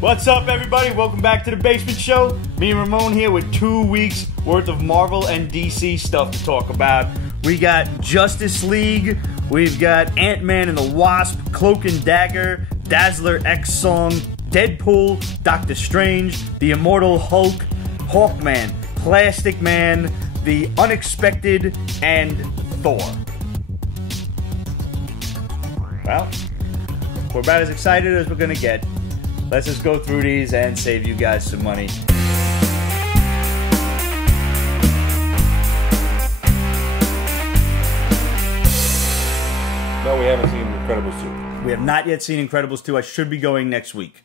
What's up, everybody? Welcome back to the Basement Show. Me and Ramon here with 2 weeks worth of Marvel and DC stuff to talk about. We got Justice League, we've got Ant-Man and the Wasp, Cloak and Dagger, Dazzler X Song, Deadpool, Doctor Strange, the Immortal Hulk, Hawkman, Plastic Man, the Unexpected, and Thor. Well, we're about as excited as we're gonna get. Let's just go through these and save you guys some money. No, we haven't seen Incredibles 2. We have not yet seen Incredibles 2. I should be going next week.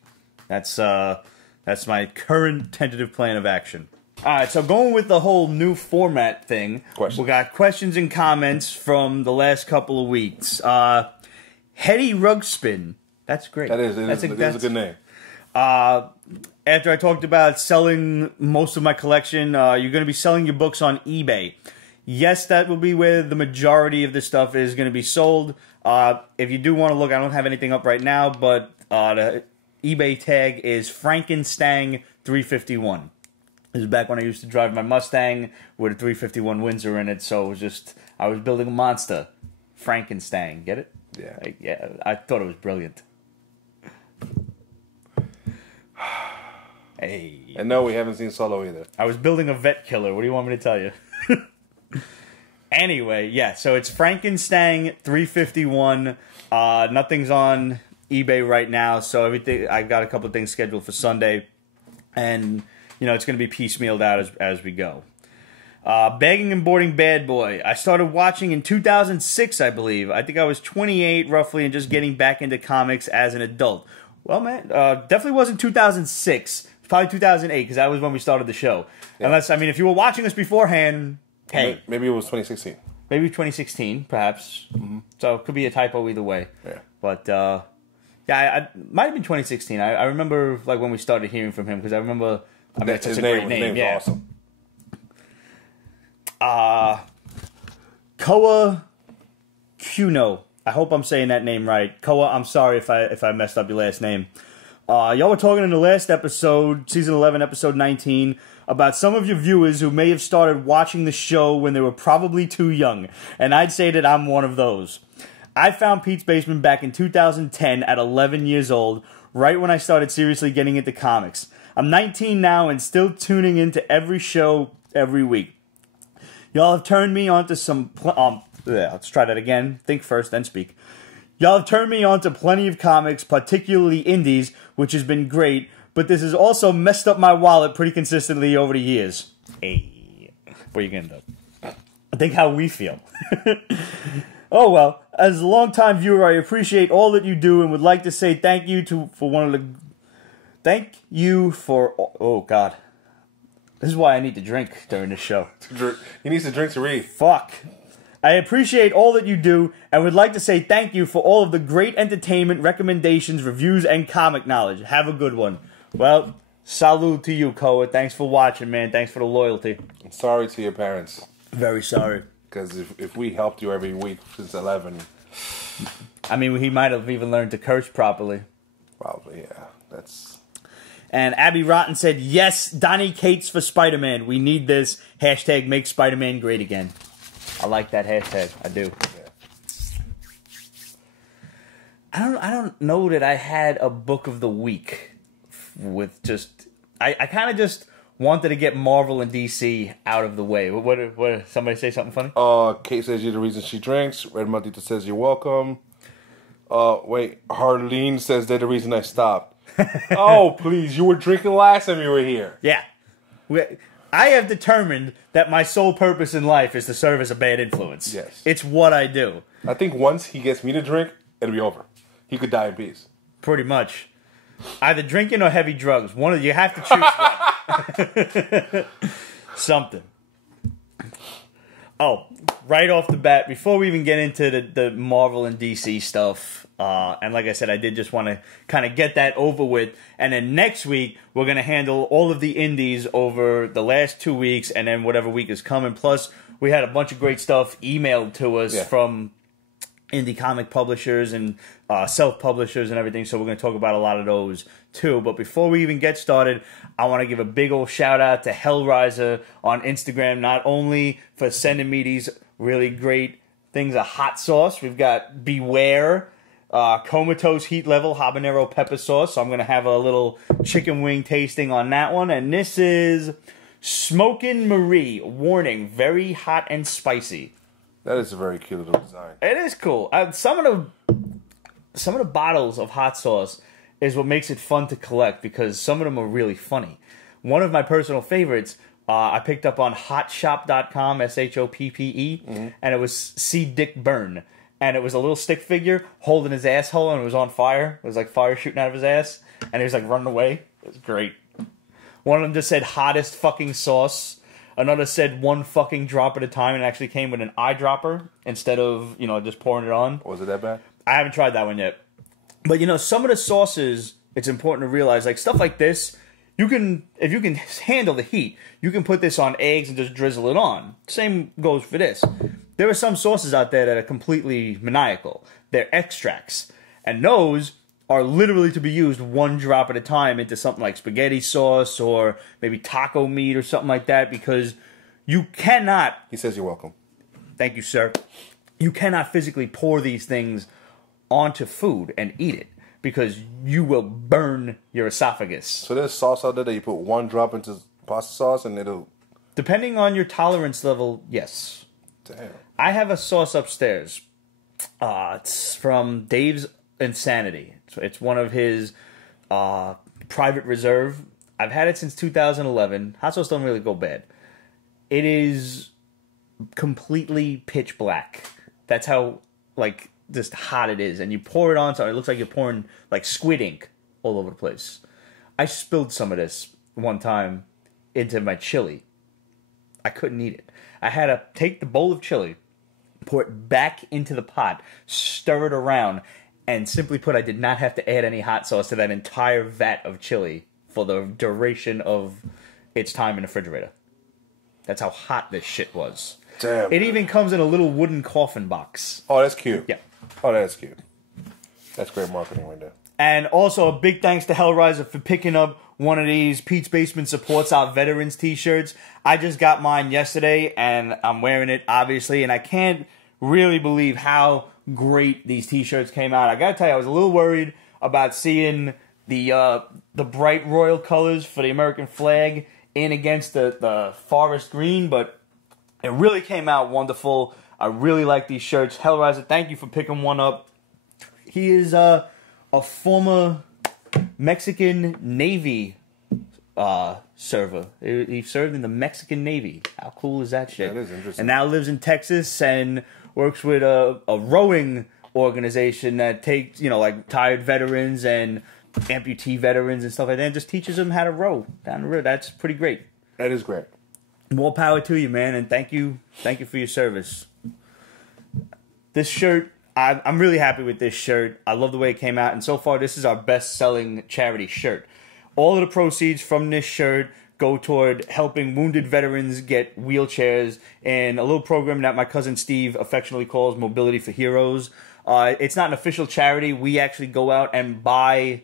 That's my current tentative plan of action. Alright, so going with the whole new format thing, we got questions and comments from the last couple of weeks. Heady Rugspin. That's great. That is a good name. After I talked about selling most of my collection, you're going to be selling your books on eBay. Yes, that will be where the majority of this stuff is going to be sold. If you do want to look, I don't have anything up right now, but the eBay tag is Frankenstang 351. This is back when I used to drive my Mustang with a 351 Windsor in it, so it was I was building a monster. Frankenstang, get it? Yeah. I thought it was brilliant. Hey. And no, we haven't seen Solo either. I was building a vet killer. What do you want me to tell you? Anyway, yeah, so it's Frankenstang 351. Nothing's on eBay right now, so I got a couple of things scheduled for Sunday. And, it's going to be piecemealed out as we go. Bagging and Boarding Bad Boy. I started watching in 2006, I believe. I think I was 28, roughly, and just getting back into comics as an adult. Well, man, definitely wasn't 2006. It's probably 2008, because that was when we started the show. Yeah. Unless, if you were watching us beforehand, hey. Maybe it was 2016. Maybe 2016, perhaps. Mm-hmm. So it could be a typo either way. Yeah. But, I might have been 2016. I remember, when we started hearing from him, because I remember, it's such a great name. His name's awesome. Koa Kuno. I hope I'm saying that name right. Koa, I'm sorry if I messed up your last name. Y'all were talking in the last episode, Season 11, Episode 19, about some of your viewers who may have started watching the show when they were probably too young, and I'd say that I'm one of those. I found Pete's Basement back in 2010 at 11 years old, right when I started seriously getting into comics. I'm 19 now and still tuning into every show every week. Y'all have turned me onto some... let's try that again. Think first, then speak. Y'all have turned me on to plenty of comics, particularly indies, which has been great, but this has also messed up my wallet pretty consistently over the years. Hey, what are you going to do? Think how we feel. Oh well, as a long-time viewer, I appreciate all that you do and would like to say thank you for... Oh, God. This is why I need to drink during this show. He needs to drink to read. Fuck. I appreciate all that you do, and would like to say thank you for all of the great entertainment, recommendations, reviews, and comic knowledge. Have a good one. Well, salute to you, Koa. Thanks for watching, man. Thanks for the loyalty. I'm sorry to your parents. Very sorry. Because if we helped you every week since 11... he might have even learned to curse properly. Probably, yeah. That's... And Abby Rotten said, yes, Donnie Cates for Spider-Man. We need this. Hashtag make Spider-Man great again. I like that hashtag. I do. Yeah. I don't know that I had a book of the week with just... I kind of just wanted to get Marvel and DC out of the way. What somebody say something funny? Kate says you're the reason she drinks. Red Mantita says you're welcome. Wait, Harleen says they're the reason I stopped. Oh, please. You were drinking last time you were here. Yeah. I have determined that my sole purpose in life is to serve as a bad influence. Yes. It's what I do. I think once he gets me to drink, it'll be over. He could die in peace. Pretty much. Either drinking or heavy drugs. You have to choose one. Something. Oh, right off the bat, before we even get into the Marvel and DC stuff, and like I said, I did just want to kind of get that over with, and then next week, we're going to handle all of the indies over the last 2 weeks, and then whatever week is coming. Plus, we had a bunch of great stuff emailed to us from indie comic publishers and self-publishers and everything, so we're going to talk about a lot of those too. But before we even get started, I want to give a big old shout out to Hellraiser on Instagram, not only for sending me these really great things of hot sauce. We've got Beware, Comatose Heat Level Habanero Pepper Sauce, so I'm going to have a little chicken wing tasting on that one. And this is Smokin' Marie, warning, very hot and spicy. That is a very cute little design. It is cool. Some of the bottles of hot sauce is what makes it fun to collect, because some of them are really funny. One of my personal favorites, I picked up on hotshop.com, SHOPPE, and it was See Dick Burn. And it was a little stick figure holding his asshole, and it was on fire. It was like fire shooting out of his ass, and he was like running away. It was great. One of them just said hottest fucking sauce. Another said one fucking drop at a time, and it actually came with an eyedropper instead of, just pouring it on. Was it that bad? I haven't tried that one yet. But, some of the sauces, it's important to realize, like, stuff like this, if you can handle the heat, you can put this on eggs and just drizzle it on. Same goes for this. There are some sauces out there that are completely maniacal. They're extracts. And those are literally to be used one drop at a time into something like spaghetti sauce or maybe taco meat or something like that, because you cannot... He says you're welcome. Thank you, sir. You cannot physically pour these things onto food and eat it, because you will burn your esophagus. So there's sauce out there that you put one drop into pasta sauce and it'll... Depending on your tolerance level, yes. Damn. I have a sauce upstairs. It's from Dave's Insanity. It's one of his private reserve. I've had it since 2011. Hot sauce don't really go bad. It is completely pitch black. That's how, just hot it is. And you pour it on, so it looks like you're pouring, squid ink all over the place. I spilled some of this one time into my chili. I couldn't eat it. I had to take the bowl of chili, pour it back into the pot, stir it around, and simply put, I did not have to add any hot sauce to that entire vat of chili for the duration of its time in the refrigerator. That's how hot this shit was. Damn. It even comes in a little wooden coffin box. Oh, that's cute. Yeah. Oh, that's cute. That's great marketing right there. And also a big thanks to Hellraiser for picking up one of these Pete's Basement Supports Our Veterans t-shirts. I just got mine yesterday, and I'm wearing it, obviously, and I can't really believe how great these t-shirts came out. I gotta tell you, I was a little worried about seeing the bright royal colors for the American flag in against the forest green, but it really came out wonderful. I really like these shirts. Hellraiser, thank you for picking one up. He is a former Mexican Navy server. He served in the Mexican Navy. How cool is that shit? That is interesting. And now lives in Texas and works with a rowing organization that takes, tired veterans and amputee veterans and stuff like that, and just teaches them how to row down the river. That's pretty great. That is great. More power to you, man, and thank you for your service. This shirt, I'm really happy with this shirt. I love the way it came out, and so far this is our best-selling charity shirt. All of the proceeds from this shirt go toward helping wounded veterans get wheelchairs and a little program that my cousin Steve affectionately calls Mobility for Heroes. It's not an official charity. We actually go out and buy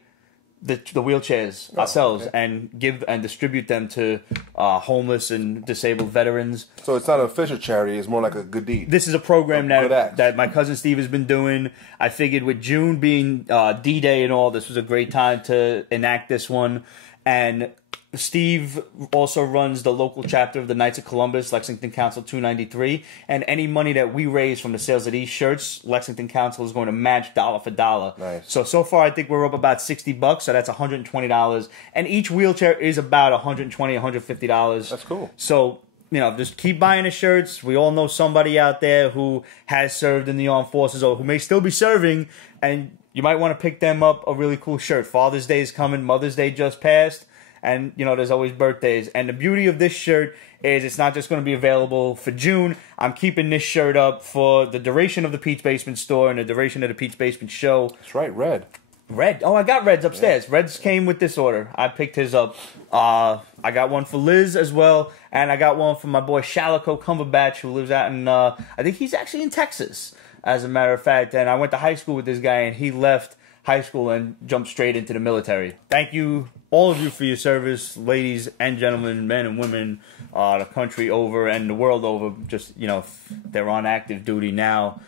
the wheelchairs ourselves and give and distribute them to homeless and disabled veterans. So it's not an official charity, it's more like a good deed. This is a program that my cousin Steve has been doing. I figured with June being D-Day and all, this was a great time to enact this one. And Steve also runs the local chapter of the Knights of Columbus, Lexington Council 293, and any money that we raise from the sales of these shirts, Lexington Council is going to match dollar for dollar. Nice. So far I think we're up about $60, so that's $120, and each wheelchair is about $120, $150. That's cool. So, just keep buying the shirts. We all know somebody out there who has served in the armed forces or who may still be serving, and you might want to pick them up a really cool shirt. Father's Day is coming, Mother's Day just passed. And, there's always birthdays. And the beauty of this shirt is it's not just going to be available for June. I'm keeping this shirt up for the duration of the Pete's Basement store and the duration of the Pete's Basement show. That's right, red. Red? Oh, I got Reds upstairs. Yeah. Reds came with this order. I picked his up. I got one for Liz as well. And I got one for my boy Shalico Cumberbatch, who lives out in, I think he's actually in Texas. as a matter of fact. And I went to high school with this guy, and he left high school and jumped straight into the military. Thank you, all of you, for your service, ladies and gentlemen, men and women, the country over and the world over. Just, they're on active duty now.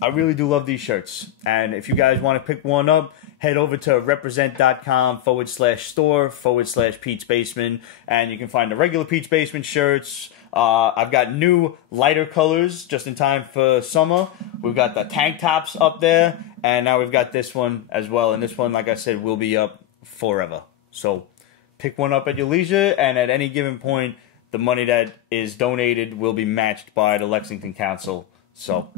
I really do love these shirts. And if you guys want to pick one up, head over to represent.com/store/Pete's Basement, and you can find the regular Pete's Basement shirts. I've got new lighter colors just in time for summer. We've got the tank tops up there, and now we've got this one as well. And this one, like I said, will be up forever. So pick one up at your leisure, and at any given point, the money that is donated will be matched by the Lexington Council. So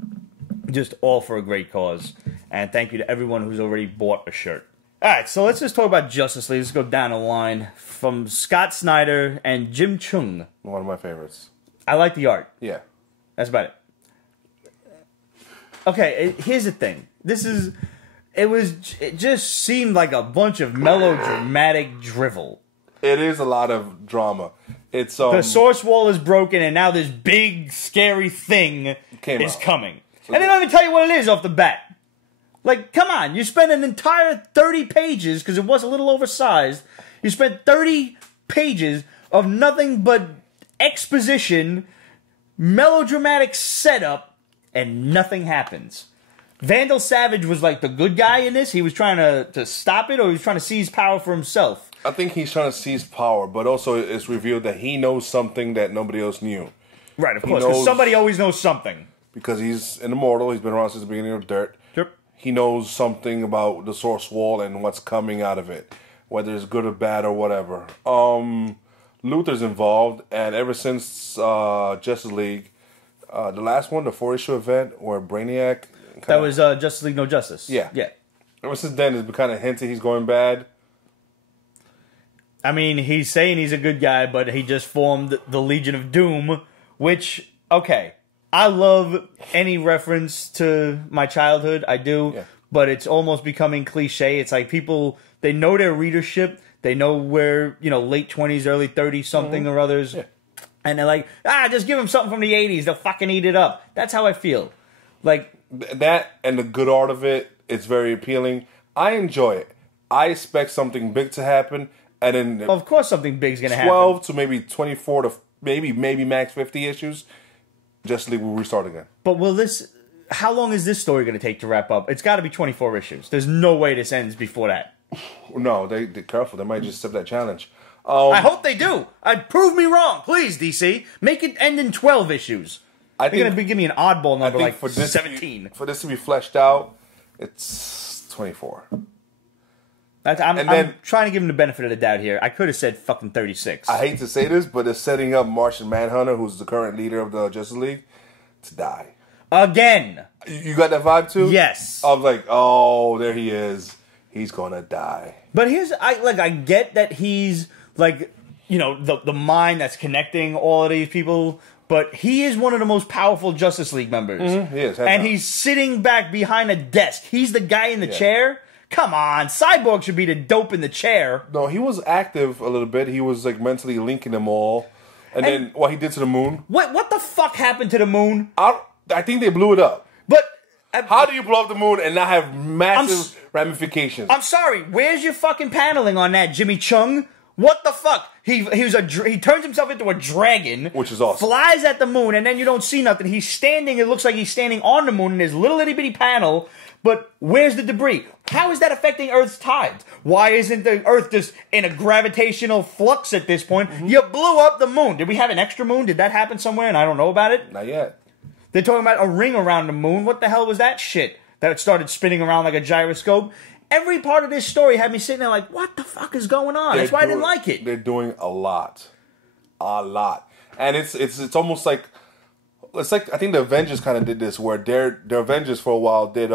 just all for a great cause. And thank you to everyone who's already bought a shirt. All right, so let's just talk about Justice League. Let's go down the line. From Scott Snyder and Jim Chung. One of my favorites. I like the art. Yeah. That's about it. Okay, here's the thing. It just seemed like a bunch of melodramatic drivel. It is a lot of drama. It's the source wall is broken, and now this big, scary thing is coming. And they don't even tell you what it is off the bat. Like, come on, you spent an entire 30 pages, because it was a little oversized, you spent 30 pages of nothing but exposition, melodramatic setup, and nothing happens. Vandal Savage was like the good guy in this. He was trying to stop it, or he was trying to seize power for himself. I think he's trying to seize power, but also it's revealed that he knows something that nobody else knew. Right, of course, because somebody always knows something. Because he's an immortal, he's been around since the beginning of Dirt. Yep. He knows something about the source wall and what's coming out of it, whether it's good or bad or whatever. Luthor's involved, and ever since Justice League, the last one, the 4-issue event where Brainiac... That was Justice League No Justice. Yeah. Yeah. Ever since then, it's been kind of hinted he's going bad. I mean, he's saying he's a good guy, but he just formed the Legion of Doom, which, okay, I love any reference to my childhood, I do, but it's almost becoming cliche. It's like people, they know their readership, they know where, late 20s, early 30s, something or others, and they're like, just give them something from the 80s, they'll fucking eat it up. That's how I feel. Like... That and the good art of it, it's very appealing. I enjoy it. I expect something big to happen, and then... Of course something big's going to happen. 12 to maybe 24 to maybe max 50 issues, Justice League will restart again. But how long is this story going to take to wrap up? It's got to be 24 issues. There's no way this ends before that. No, they're careful. They might just accept that challenge. I hope they do. Prove me wrong, please, DC. Make it end in 12 issues. They're going to give me an oddball number like for 17. For this to be fleshed out, it's 24. I'm trying to give him the benefit of the doubt here. I could have said fucking 36. I hate to say this, but they're setting up Martian Manhunter, who's the current leader of the Justice League, to die. Again. You got that vibe too? Yes. I was like, oh, there he is. He's going to die. But I get that he's like, the mind that's connecting all of these people. But he is one of the most powerful Justice League members. Mm-hmm. He is. And he's sitting back behind a desk. He's the guy in the chair. Come on. Cyborg should be the dope in the chair. No, he was active a little bit. He was like mentally linking them all. And then what he did to the moon. What the fuck happened to the moon? I think they blew it up. But... how do you blow up the moon and not have massive ramifications? I'm sorry. Where's your fucking paneling on that, Jimmy Chung? What the fuck? He turns himself into a dragon, which is awesome. Flies at the moon, and then you don't see nothing. He's standing. It looks like he's standing on the moon in his little itty bitty panel. But where's the debris? How is that affecting Earth's tides? Why isn't the Earth just in a gravitational flux at this point? Mm-hmm. You blew up the moon. Did we have an extra moon? Did that happen somewhere and I don't know about it? Not yet. They're talking about a ring around the moon. What the hell was that shit? That started spinning around like a gyroscope. Every part of this story had me sitting there like, what the fuck is going on? That's why I didn't like it. They're doing a lot. A lot. And it's almost like, it's like, I think the Avengers kind of did this, where their Avengers for a while did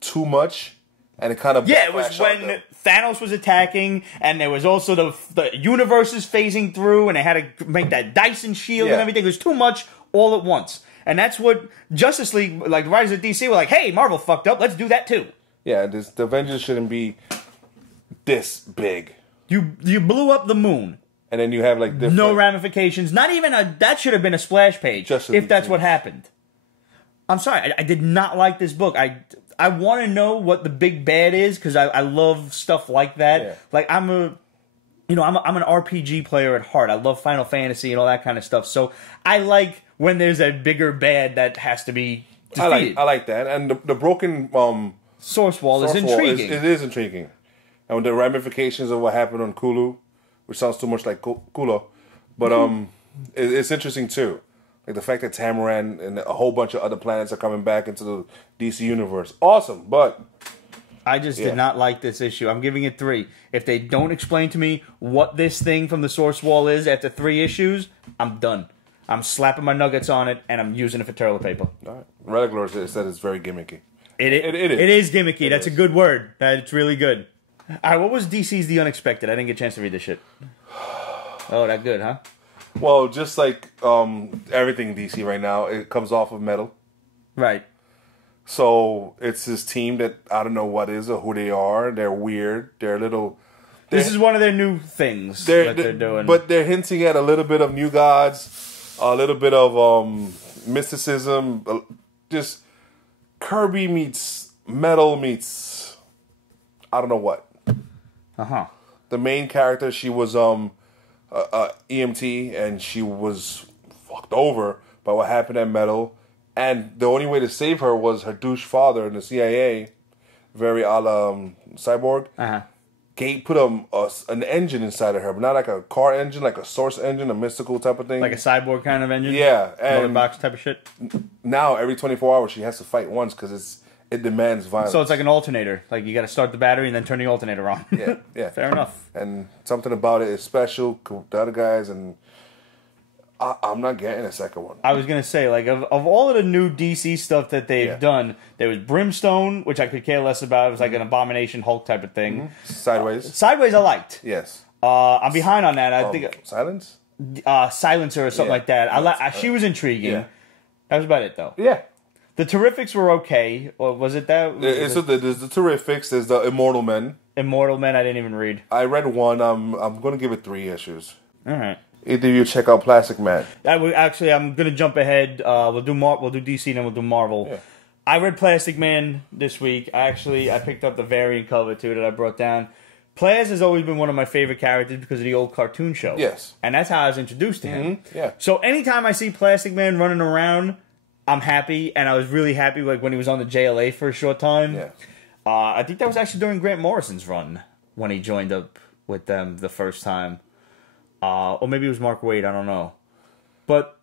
too much, and it kind of... Yeah, it was when Thanos was attacking, and there was also the universes phasing through, and they had to make that Dyson shield and everything. It was too much all at once. And that's what Justice League, like the writers of DC were like, hey, Marvel fucked up, let's do that too. Yeah, the Avengers shouldn't be this big. You blew up the moon. And then you have like different... No ramifications. Not even that should have been a splash page if that's what happened. I'm sorry, I did not like this book. I want to know what the big bad is because I love stuff like that. Yeah. Like I'm an RPG player at heart. I love Final Fantasy and all that kind of stuff. So I like when there's a bigger bad that has to be defeated. I like that, and the broken Source Wall is intriguing. It is intriguing, and with the ramifications of what happened on Cthulhu, which sounds too much like Cthulhu, but it's interesting too. Like the fact that Tamaran and a whole bunch of other planets are coming back into the DC universe. Awesome, but I just did not like this issue. I'm giving it 3. If they don't explain to me what this thing from the Source Wall is after 3 issues, I'm done. I'm slapping my nuggets on it, and I'm using it for toilet paper. All right. Relic said it's very gimmicky. It is gimmicky. That's a good word. That's really good. All right, what was DC's The Unexpected? I didn't get a chance to read this shit. Oh, that good, huh? Well, just like everything DC right now, it comes off of metal. Right. So it's this team that I don't know what is or who they are. They're weird. They're little. This is one of their new things that they're doing. But they're hinting at a little bit of New Gods, a little bit of mysticism. Just Kirby meets metal meets I don't know what. The main character, she was EMT, and she was fucked over by what happened at Metal. And the only way to save her was her douche father in the CIA, very a la Cyborg. Put an engine inside of her, but not like a car engine, like a source engine, a mystical type of thing. Like a cyborg kind of engine? Yeah. And box type of shit? Now, every 24 hours, she has to fight once because it demands violence. So it's like an alternator. Like you got to start the battery and then turn the alternator on. Yeah. Fair enough. And something about it is special. The other guys, and I'm not getting a second one. I was going to say, like, of all of the new DC stuff that they've done, there was Brimstone, which I could care less about. It was like an Abomination Hulk type of thing. Sideways I liked. Yes. I'm behind on that. I think Silence? Silencer or something like that. She was intriguing. Yeah. That was about it, though. Yeah. The Terrifics were okay. Or was it that? There's the Terrifics. There's the Immortal Men. Immortal Men, I didn't even read. I read one. I'm going to give it 3 issues. All right. Either you check out Plastic Man. Actually, I'm going to jump ahead. We'll do DC, then we'll do Marvel. Yeah. I read Plastic Man this week. I picked up the variant cover, too, that I brought down. Plaz has always been one of my favorite characters because of the old cartoon show. Yes. And that's how I was introduced to him. Yeah. So anytime I see Plastic Man running around, I'm happy. And I was really happy like when he was on the JLA for a short time. Yeah. I think that was actually during Grant Morrison's run when he joined up with them the first time. Or maybe it was Mark Waid, I don't know. But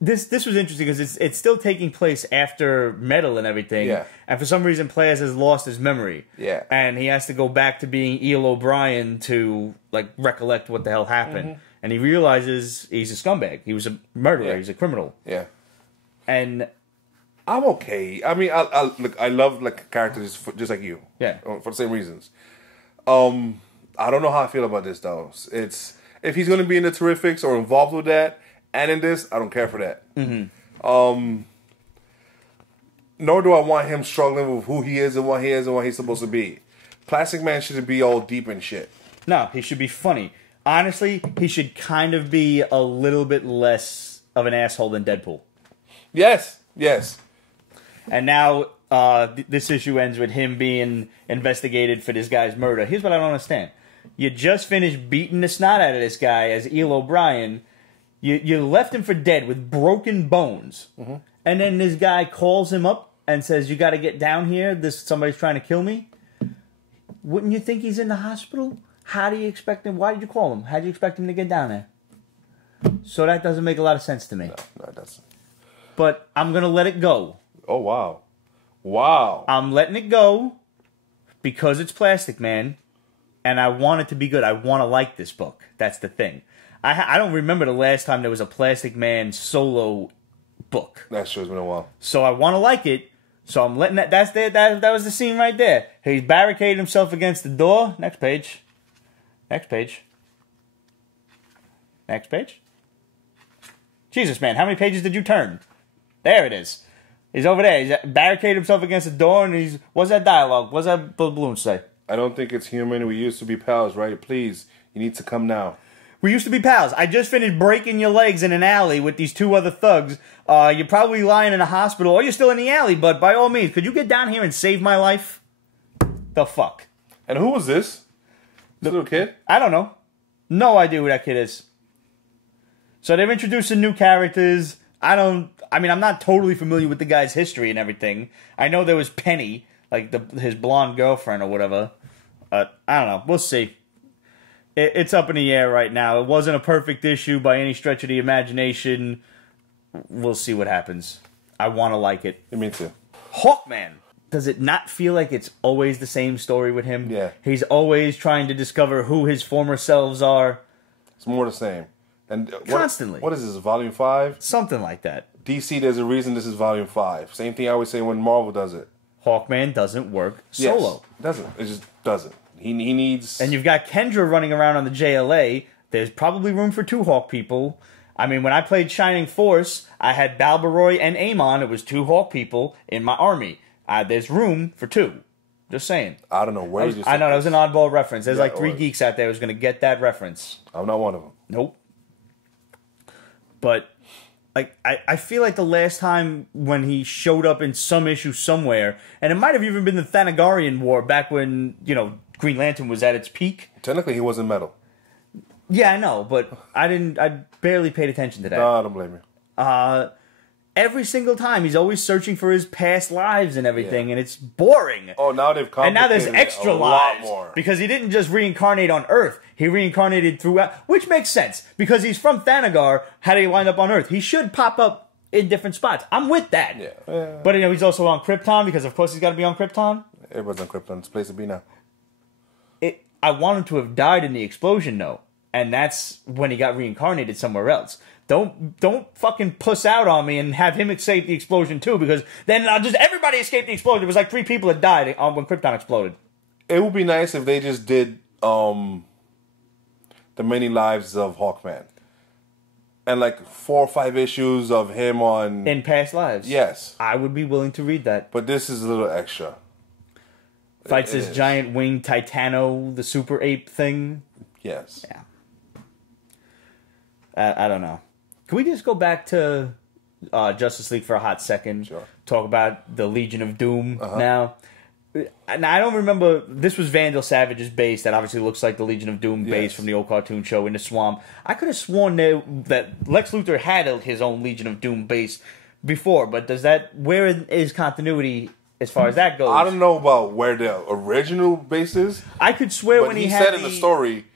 this was interesting because it's still taking place after Metal and everything. Yeah. And for some reason, Players has lost his memory. Yeah. And he has to go back to being E.L. O'Brien to like recollect what the hell happened. Mm-hmm. And he realizes he's a scumbag. He was a murderer. Yeah. He's a criminal. Yeah. And I'm okay. I mean, I love like characters just like you. Yeah. For the same reasons. I don't know how I feel about this though. It's if he's going to be in the Terrifics or involved with that, and in this, I don't care for that. Mm-hmm. Nor do I want him struggling with who he is and what he is and what he's supposed to be. Plastic Man shouldn't be all deep in shit. No, he should be funny. Honestly, he should kind of be a little bit less of an asshole than Deadpool. Yes, yes. And now this issue ends with him being investigated for this guy's murder. Here's what I don't understand. You just finished beating the snot out of this guy as E.L. O'Brien. You left him for dead with broken bones. Mm-hmm. And then this guy calls him up and says, you got to get down here. Somebody's trying to kill me. Wouldn't you think he's in the hospital? How do you expect him? Why did you call him? How do you expect him to get down there? So that doesn't make a lot of sense to me. No, it doesn't. But I'm going to let it go. Oh, wow. Wow. I'm letting it go because it's Plastic Man. And I want it to be good. I want to like this book. That's the thing. I don't remember the last time there was a Plastic Man solo book. That sure has been a while. So I want to like it. So I'm letting that. That was the scene right there. He's barricaded himself against the door. Next page. Next page. Next page. Jesus, man, how many pages did you turn? There it is. He's over there. He's barricaded himself against the door, and what's that dialogue? What's that balloon say? I don't think it's human. We used to be pals, right? Please, you need to come now. We used to be pals. I just finished breaking your legs in an alley with these 2 other thugs. You're probably lying in a hospital, or you're still in the alley, but by all means, could you get down here and save my life? The fuck? And who was this? This little kid? I don't know. No idea who that kid is. So they've introduced some new characters. I'm not totally familiar with the guy's history and everything. I know there was Penny, like his blonde girlfriend or whatever. I don't know. We'll see. It's up in the air right now. It wasn't a perfect issue by any stretch of the imagination. We'll see what happens. I want to like it. Me too. Hawkman. Does it not feel like it's always the same story with him? Yeah. He's always trying to discover who his former selves are. It's more the same. And Constantly. What is this, Volume 5? Something like that. DC, there's a reason this is Volume 5. Same thing I always say when Marvel does it. Hawkman doesn't work solo. Yes, doesn't. It just doesn't. He needs... And you've got Kendra running around on the JLA. There's probably room for 2 Hawk people. I mean, when I played Shining Force, I had Balbaroy and Amon. It was 2 Hawk people in my army. There's room for 2. Just saying. I don't know where you I know, that was an oddball reference. There's like 3 geeks out there who's going to get that reference. I'm not one of them. Nope. But... like I feel like the last time when he showed up in some issue somewhere, and it might have even been the Thanagarian War back when, Green Lantern was at its peak. Technically, he wasn't metal. Yeah, I know, but I barely paid attention to that. No, I don't blame you. Every single time, he's always searching for his past lives and everything, and it's boring. Oh, now they've complicated and now there's extra a lives. lot more. Because he didn't just reincarnate on Earth. He reincarnated throughout, which makes sense. Because he's from Thanagar, how did he wind up on Earth? He should pop up in different spots. I'm with that. Yeah. But, he's also on Krypton, because of course he's got to be on Krypton. Everybody's on Krypton. It's a place to be now. I want him to have died in the explosion, though. And that's when he got reincarnated somewhere else. Don't fucking puss out on me and have him escape the explosion too, because then just everybody escaped the explosion. It was like 3 people that died when Krypton exploded. It would be nice if they just did the many lives of Hawkman, and like 4 or 5 issues of him in past lives. Yes, I would be willing to read that. But this is a little extra. Fights this giant winged Titano, the super ape thing. Yes. Yeah. I don't know. Can we just go back to Justice League for a hot second? Sure. Talk about the Legion of Doom now. And I don't remember, this was Vandal Savage's base that obviously looks like the Legion of Doom base from the old cartoon show in the swamp. I could have sworn that Lex Luthor had his own Legion of Doom base before, but where is continuity as far as that goes? I don't know about where the original base is. I could swear when he said in the story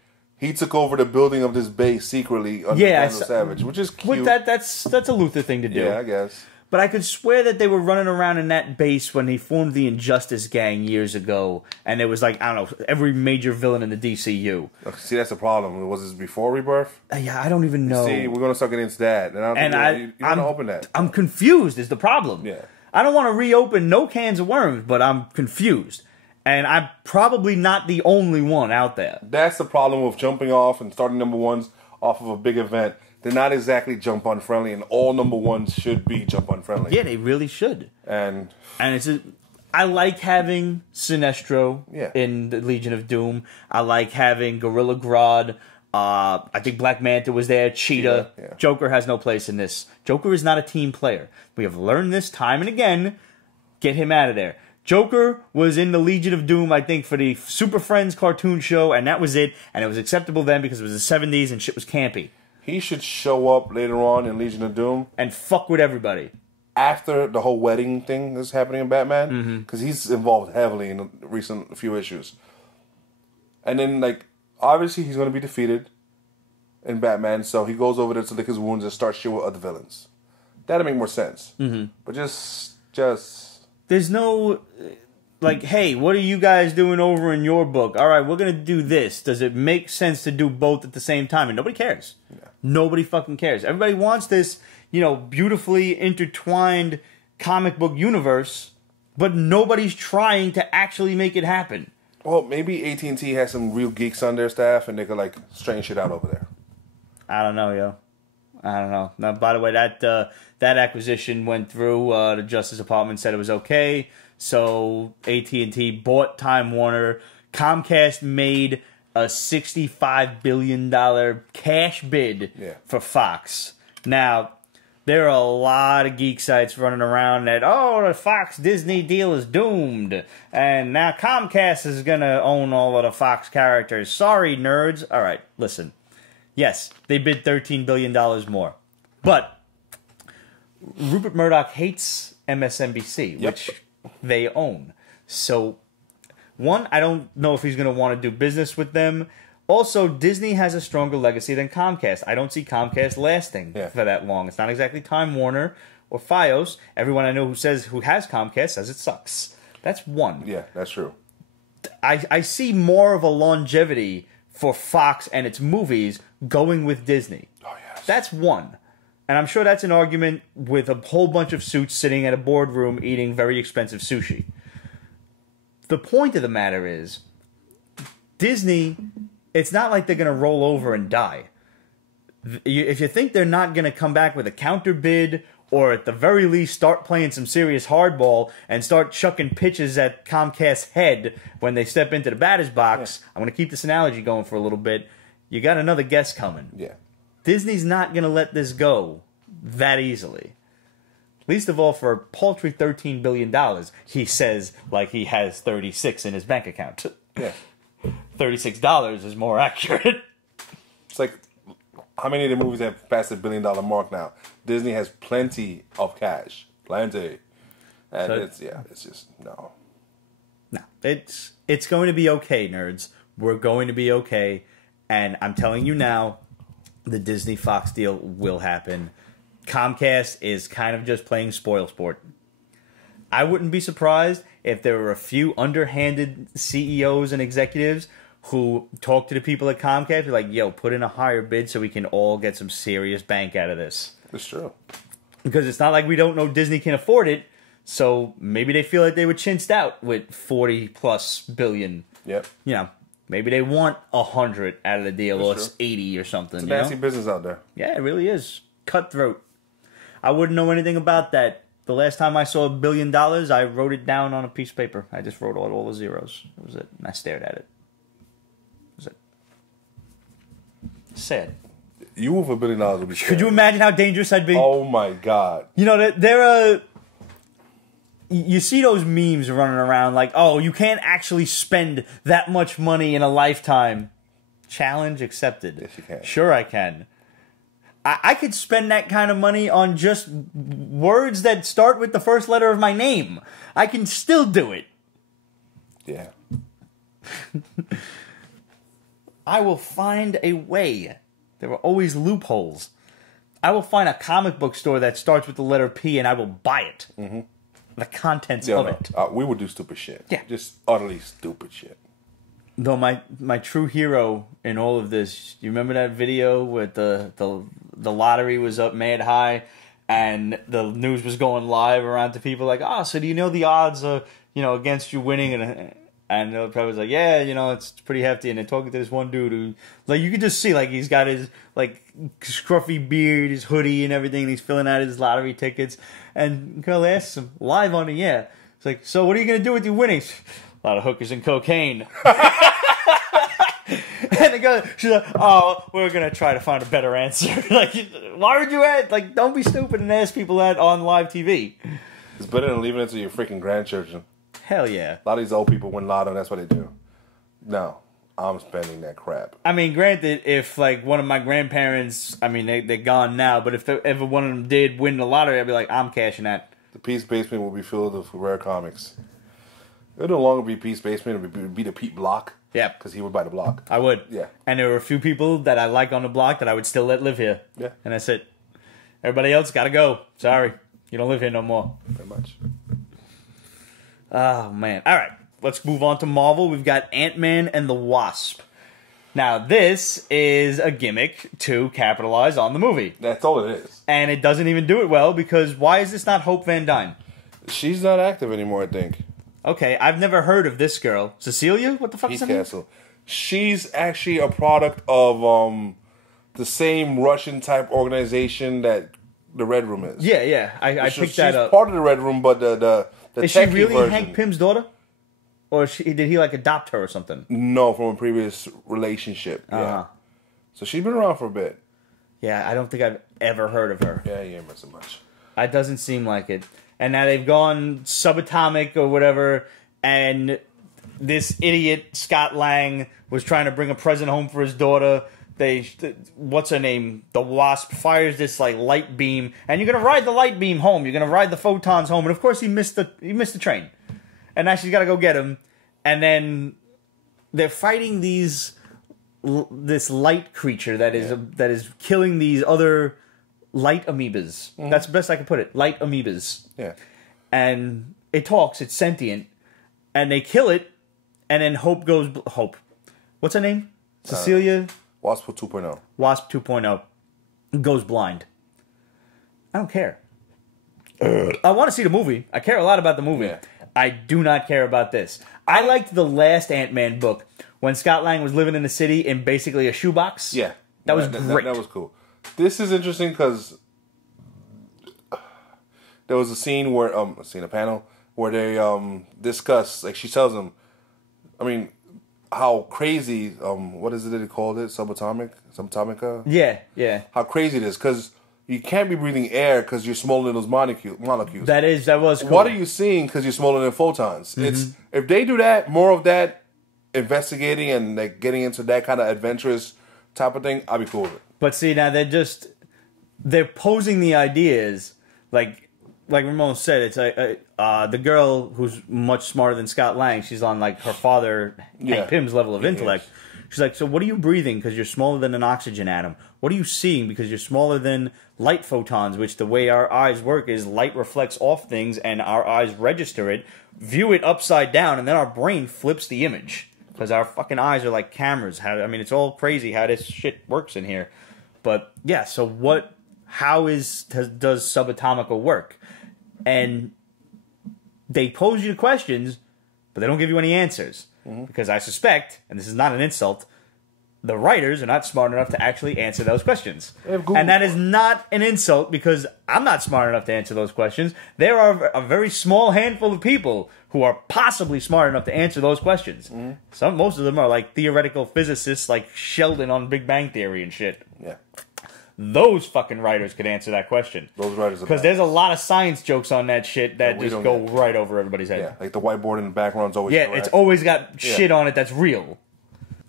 he took over the building of this base secretly under Vandal Savage, which is cute. That's a Luthor thing to do. Yeah, I guess. But I could swear that they were running around in that base when he formed the Injustice Gang years ago, and it was like, I don't know, every major villain in the DCU. See, that's the problem. Was this before Rebirth? Yeah, I don't even know. See, we're going to start getting into that. And you want to open that. I'm confused is the problem. Yeah. I don't want to reopen no cans of worms, but I'm confused. And I'm probably not the only one out there. That's the problem with jumping off and starting number ones off of a big event. They're not exactly jump on friendly, and all number ones should be jump on friendly. Yeah, they really should. And I like having Sinestro in the Legion of Doom. I like having Gorilla Grodd. I think Black Manta was there. Cheetah. Yeah. Joker has no place in this. Joker is not a team player. We have learned this time and again. Get him out of there. Joker was in the Legion of Doom, I think, for the Super Friends cartoon show, and that was it. And it was acceptable then because it was the 70s and shit was campy. He should show up later on in Legion of Doom. And fuck with everybody. After the whole wedding thing that's happening in Batman. Because he's involved heavily in the recent few issues. And then, obviously he's going to be defeated in Batman, so he goes over there to lick his wounds and start shit with other villains. That'd make more sense. But just... There's no... hey, what are you guys doing over in your book? All right, we're going to do this. Does it make sense to do both at the same time? And nobody cares. Yeah. Nobody fucking cares. Everybody wants this, beautifully intertwined comic book universe, but nobody's trying to actually make it happen. Well, maybe AT&T has some real geeks on their staff, and they could, straighten shit out over there. I don't know, yo. I don't know. Now, by the way, that acquisition went through. The Justice Department said it was okay. So AT&T bought Time Warner. Comcast made a $65 billion cash bid for Fox. Now, there are a lot of geek sites running around that, the Fox-Disney deal is doomed. And now Comcast is going to own all of the Fox characters. Sorry, nerds. All right, listen. Yes, they bid $13 billion more. But Rupert Murdoch hates MSNBC, which they own. So, one, I don't know if he's going to want to do business with them. Also, Disney has a stronger legacy than Comcast. I don't see Comcast lasting for that long. It's not exactly Time Warner or Fios. Everyone I know who has Comcast says it sucks. That's one. Yeah, that's true. I see more of a longevity for Fox and its movies going with Disney. Oh, yes. That's one. And I'm sure that's an argument with a whole bunch of suits sitting at a boardroom eating very expensive sushi. The point of the matter is, Disney... It's not like they're going to roll over and die. If you think they're not going to come back with a counter bid, or at the very least start playing some serious hardball and start chucking pitches at Comcast's head when they step into the batter's box, I'm going to keep this analogy going for a little bit. You got another guest coming. Yeah. Disney's not going to let this go that easily. Least of all for a paltry $13 billion, he says, like he has 36 in his bank account. Yeah. $36 is more accurate. It's like, how many of the movies have passed the $1 billion mark now? Disney has plenty of cash. Plenty. And it's just, no. No. It's going to be okay, nerds. We're going to be okay. And I'm telling you now, the Disney-Fox deal will happen. Comcast is kind of just playing spoil sport. I wouldn't be surprised if there were a few underhanded CEOs and executives who talk to the people at Comcast, be like, yo, put in a higher bid so we can all get some serious bank out of this. That's true. Because it's not like we don't know Disney can afford it, so maybe they feel like they were chinched out with 40-plus billion. Yep. You know, maybe they want 100 out of the deal, or 80 or something. It's a nasty business out there. Yeah, it really is. Cutthroat. I wouldn't know anything about that. The last time I saw $1 billion, I wrote it down on a piece of paper. I just wrote all the zeros. That was it. And I stared at it. That was it. Sad. You with $1 billion would be sad. Could you imagine how dangerous I'd be? Oh my God. You know, there are... You see those memes running around like, oh, you can't actually spend that much money in a lifetime. Challenge accepted. Yes, you can. Sure I can. I could spend that kind of money on just words that start with the first letter of my name. I can still do it. Yeah. I will find a way. There are always loopholes. I will find a comic book store that starts with the letter P and I will buy it. Mm-hmm. The contents of it. We would do stupid shit. Yeah. Just utterly stupid shit. Though my true hero in all of this, you remember that video with the lottery was up mad high and the news was going live around to people like, so do you know the odds are, against you winning? And the probably was like, yeah, it's pretty hefty. And they're talking to this one dude who, like, you could just see, like, he's got his, like, scruffy beard, his hoodie and everything, and he's filling out his lottery tickets. And girl asks him, live on the air, it's like, so what are you going to do with your winnings? A lot of hookers and cocaine. And the girl, she's like, we're going to try to find a better answer. Like, why would you ask? Like, don't be stupid and ask people that on live TV. It's better than leaving it to your freaking grandchildren. Hell yeah. A lot of these old people win lotto, and that's what they do. No, I'm spending that crap. I mean, granted, if, like, one of my grandparents, I mean, they're gone now, but if ever one of them did win the lottery, I'd be like, I'm cashing that. The Pete's Basement will be filled with rare comics. It would no longer be Pete's Basement, it would be the Pete block. Yeah. Because he would buy the block. I would. Yeah. And there were a few people that I like on the block that I would still let live here. Yeah. And that's it. Everybody else got to go. Sorry. You don't live here no more. Very much. Oh, man. All right. Let's move on to Marvel. We've got Ant-Man and the Wasp. Now, this is a gimmick to capitalize on the movie. That's all it is. And it doesn't even do it well because why is this not Hope Van Dyne? She's not active anymore, I think. Okay, I've never heard of this girl. Cecilia? What the fuck is her name? Castle. She's actually a product of the same Russian-type organization that the Red Room is. Yeah. I picked that up. She's part of the Red Room, but the is she really version. Hank Pym's daughter? Or did he, like, adopt her or something? No, from a previous relationship. Yeah. So she's been around for a bit. Yeah, I don't think I've ever heard of her. Yeah, you ain't missing much. It doesn't seem like it. And now they've gone subatomic or whatever, and this idiot, Scott Lang, was trying to bring a present home for his daughter. What's her name? The Wasp fires this, like, light beam, and you're going to ride the light beam home. You're going to ride the photons home. And, of course, he missed the train. And now she's got to go get him. And then they're fighting this light creature that is killing these other light amoebas. Mm-hmm. That's the best I can put it. Light amoebas. Yeah. And it talks. It's sentient. And they kill it. And then Hope. What's her name? Cecilia? Wasp 2.0. Wasp 2.0 goes blind. I don't care. I want to see the movie. I care a lot about the movie. Yeah. I do not care about this. I liked the last Ant-Man book when Scott Lang was living in the city in basically a shoebox. Yeah. That was great. That was cool. This is interesting because there was a scene where, a panel where they discuss, like, she tells him, I mean, how crazy, what is it that they called it? Subatomica? Yeah. How crazy it is, because you can't be breathing air because you're smaller than those molecules. That was cool. What are you seeing because you're smaller than photons? Mm-hmm. If they do that, more of that, investigating and, like, getting into that kind of adventurous type of thing, I'd be cool with it. But see, now they're posing the ideas, like Ramon said, it's the girl who's much smarter than Scott Lang, she's on, like, her father, Hank Pym's level of intellect. Yes. She's like, so what are you breathing because you're smaller than an oxygen atom? What are you seeing because you're smaller than light photons, which the way our eyes work is light reflects off things and our eyes register it, view it upside down, and then our brain flips the image. Because our fucking eyes are like cameras. It's all crazy how this shit works in here. But, yeah, so how does subatomica work? And they pose you questions, but they don't give you any answers. Mm-hmm. Because I suspect, and this is not an insult, the writers are not smart enough to actually answer those questions. And that is not an insult because I'm not smart enough to answer those questions. There are a very small handful of people who are possibly smart enough to answer those questions. Mm-hmm. Most of them are like theoretical physicists like Sheldon on Big Bang Theory and shit. Yeah. Those fucking writers could answer that question. Those writers, because there's a lot of science jokes on that shit that just go right over everybody's head. Yeah, like the whiteboard in the background's always correct. It's always got shit on it that's real.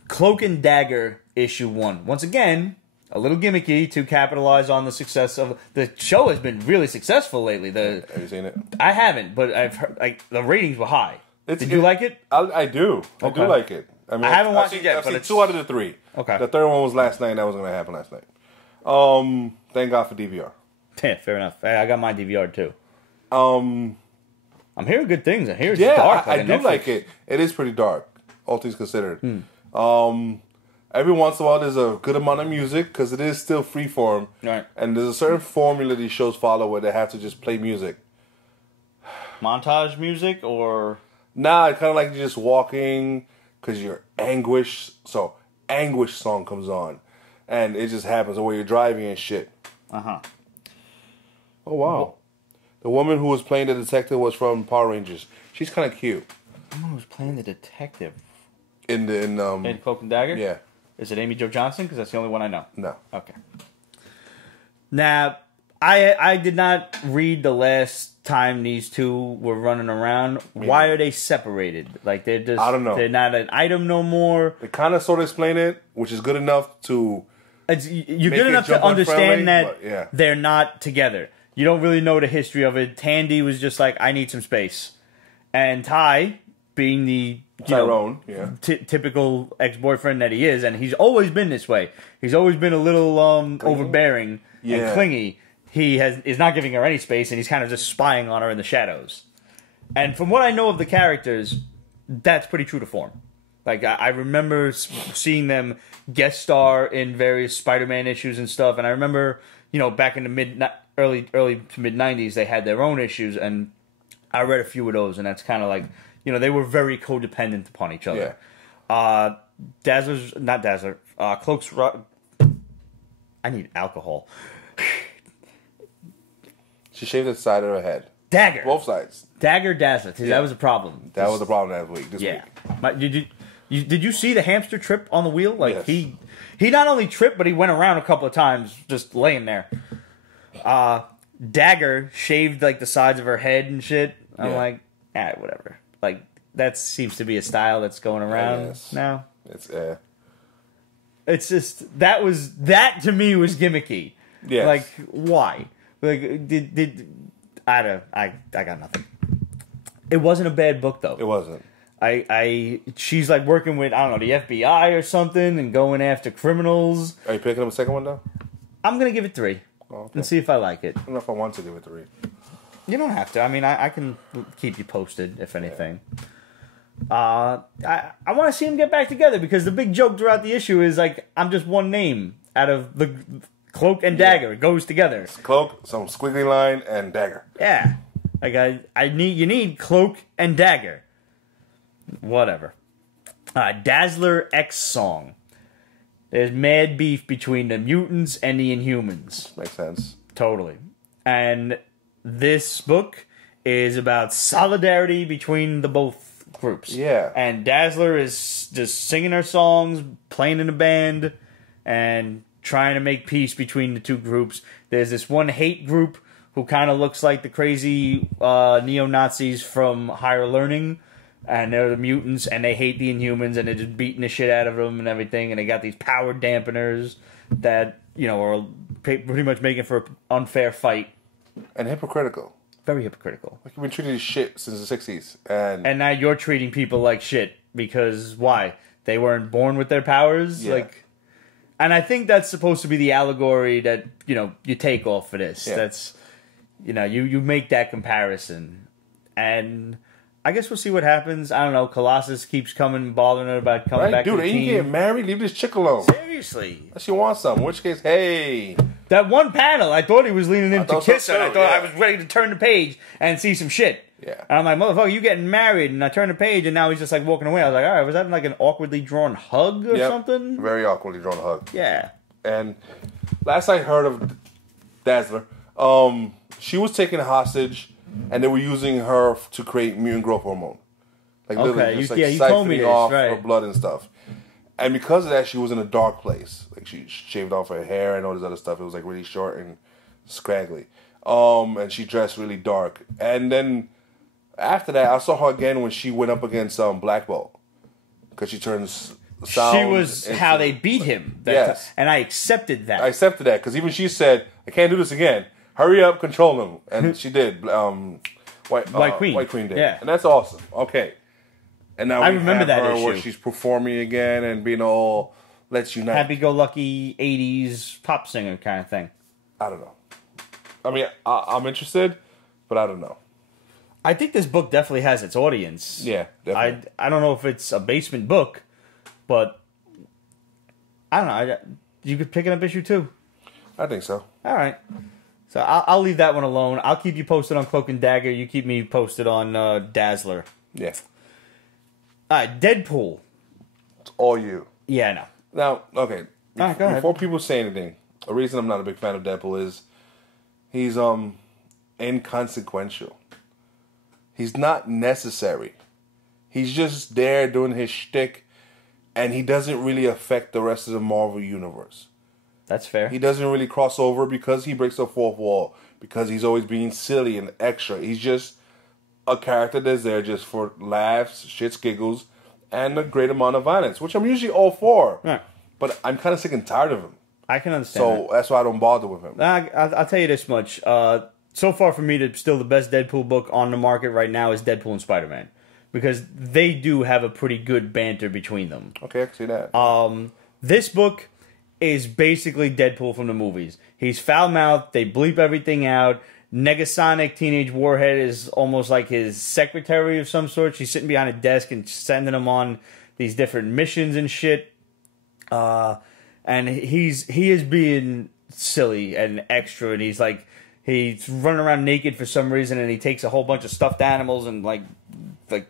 Cloak and Dagger issue 1. Once again, a little gimmicky to capitalize on the success of the show. Has been really successful lately. Have you seen it? I haven't, but I've heard the ratings were high. Did you like it? I do. Okay. I do like it. I mean, I haven't watched it yet, I've but seen 2 out of the 3. Okay. The third one was last night, and that was going to happen last night. Thank God for DVR. Yeah, fair enough. I got my DVR too. I'm hearing good things. I hear it's dark. I do like it. It is pretty dark, all things considered. Every once in a while, there's a good amount of music because it is still freeform. Right. And there's a certain formula these shows follow where they have to just play music. Montage music or? Nah, it's kind of like you're just walking because you're anguish. So, anguish song comes on. And it just happens the way you're driving and shit. Uh-huh. Oh, wow. The woman who was playing the detective was from Power Rangers. She's kind of cute. The woman who was playing the detective? In Cloak and Dagger? Yeah. Is it Amy Jo Johnson? Because that's the only one I know. No. Okay. Now, I did not read the last time these two were running around. Why are they separated? Like, they're just... I don't know. They're not an item no more. They kind of sort of explain it, which is good enough to... You're good enough to understand that they're not together. You don't really know the history of it. Tandy was just like, I need some space. And Ty, being the Tyrone, typical ex-boyfriend that he is, and he's always been this way. He's always been a little overbearing and clingy. He is not giving her any space, and he's kind of just spying on her in the shadows. And from what I know of the characters, that's pretty true to form. Like, I remember seeing them guest star in various Spider-Man issues and stuff, and I remember, back in the early to mid-90s, they had their own issues, and I read a few of those, and that's kind of like, they were very codependent upon each other. Yeah. Cloak's... I need alcohol. She shaved the side of her head. Dagger. Both sides. Dagger, Dazzler. See, that was a problem. That was the problem last week. This week. Did you see the hamster trip on the wheel? Like yes. he not only tripped, but he went around a couple of times just laying there. Dagger shaved like the sides of her head and shit. I'm like, whatever. Like that seems to be a style that's going around now. It's just that to me was gimmicky. Yes. Like why? Like I got nothing. It wasn't a bad book though. It wasn't. She's like working with, I don't know, the FBI or something and going after criminals. Are you picking up a second one though? I'm going to give it 3 and see if I like it. I don't know if I want to give it 3. You don't have to. I mean, I can keep you posted, if anything. I want to see them get back together because the big joke throughout the issue is like, I'm just one name out of the Cloak and Dagger. It goes together. It's Cloak, some squiggly line, and Dagger. Yeah. Like, you need Cloak and Dagger. Whatever. Dazzler X song. There's mad beef between the mutants and the Inhumans. Makes sense. Totally. And this book is about solidarity between the both groups. Yeah. And Dazzler is just singing her songs, playing in a band, and trying to make peace between the two groups. There's this one hate group who kind of looks like the crazy neo-Nazis from Higher Learning. And they're the mutants, and they hate the Inhumans, and they're just beating the shit out of them and everything. And they got these power dampeners that, are pretty much making for an unfair fight. And hypocritical. Very hypocritical. Like you've been treated as shit since the 60s. And now you're treating people like shit because why? They weren't born with their powers? Yeah. And I think that's supposed to be the allegory that, you take off for this. Yeah. That's, you make that comparison. And I guess we'll see what happens. I don't know. Colossus keeps bothering her about coming back to the team. Dude, you get married? Leave this chick alone. Seriously. Unless you want something. In which case, hey. That one panel, I thought he was leaning in to kiss her. So, I thought I was ready to turn the page and see some shit. Yeah. And I'm like, motherfucker, you getting married? And I turn the page, and now he's just like walking away. I was like, all right, was that like an awkwardly drawn hug or something? Very awkwardly drawn hug. Yeah. And last I heard of Dazzler, she was taken hostage, and they were using her to create mutant growth hormone. Like literally just like siphoning off her blood and stuff. And because of that, she was in a dark place. Like she shaved off her hair and all this other stuff. It was like really short and scraggly. And she dressed really dark. And then after that, I saw her again when she went up against Black Bolt. Because she turns sound. She was how they beat him. Yes. And I accepted that. I accepted that because even she said, I can't do this again. Hurry up, control them. And she did. White Queen. White Queen did. Yeah. And that's awesome. Okay. And now I remember that issue where she's performing again and being all let's unite. Happy-go-lucky 80s pop singer kind of thing. I don't know. I mean, I'm interested, but I don't know. I think this book definitely has its audience. Yeah, definitely. I don't know if it's a basement book, but I don't know. You could pick it up issue 2. I think so. All right. So I'll leave that one alone. I'll keep you posted on Cloak and Dagger. You keep me posted on Dazzler. Yeah. Deadpool. It's all you. Yeah, I know. Now, okay. All right, go ahead. Before people say anything, the reason I'm not a big fan of Deadpool is he's inconsequential. He's not necessary. He's just there doing his shtick, and he doesn't really affect the rest of the Marvel universe. That's fair. He doesn't really cross over because he breaks the fourth wall, because he's always being silly and extra. He's just a character that's there just for laughs, shits, giggles, and a great amount of violence, which I'm usually all for. Right. But I'm kind of sick and tired of him. I can understand So that's why I don't bother with him. I'll tell you this much. So far for me, still the best Deadpool book on the market right now is Deadpool and Spider-Man. Because they do have a pretty good banter between them. Okay, I can see that. This book is basically Deadpool from the movies. He's foul-mouthed, they bleep everything out. Negasonic Teenage Warhead is almost like his secretary of some sort. She's sitting behind a desk and sending him on these different missions and shit. And he is being silly and extra, and he's running around naked for some reason, and he takes a whole bunch of stuffed animals and like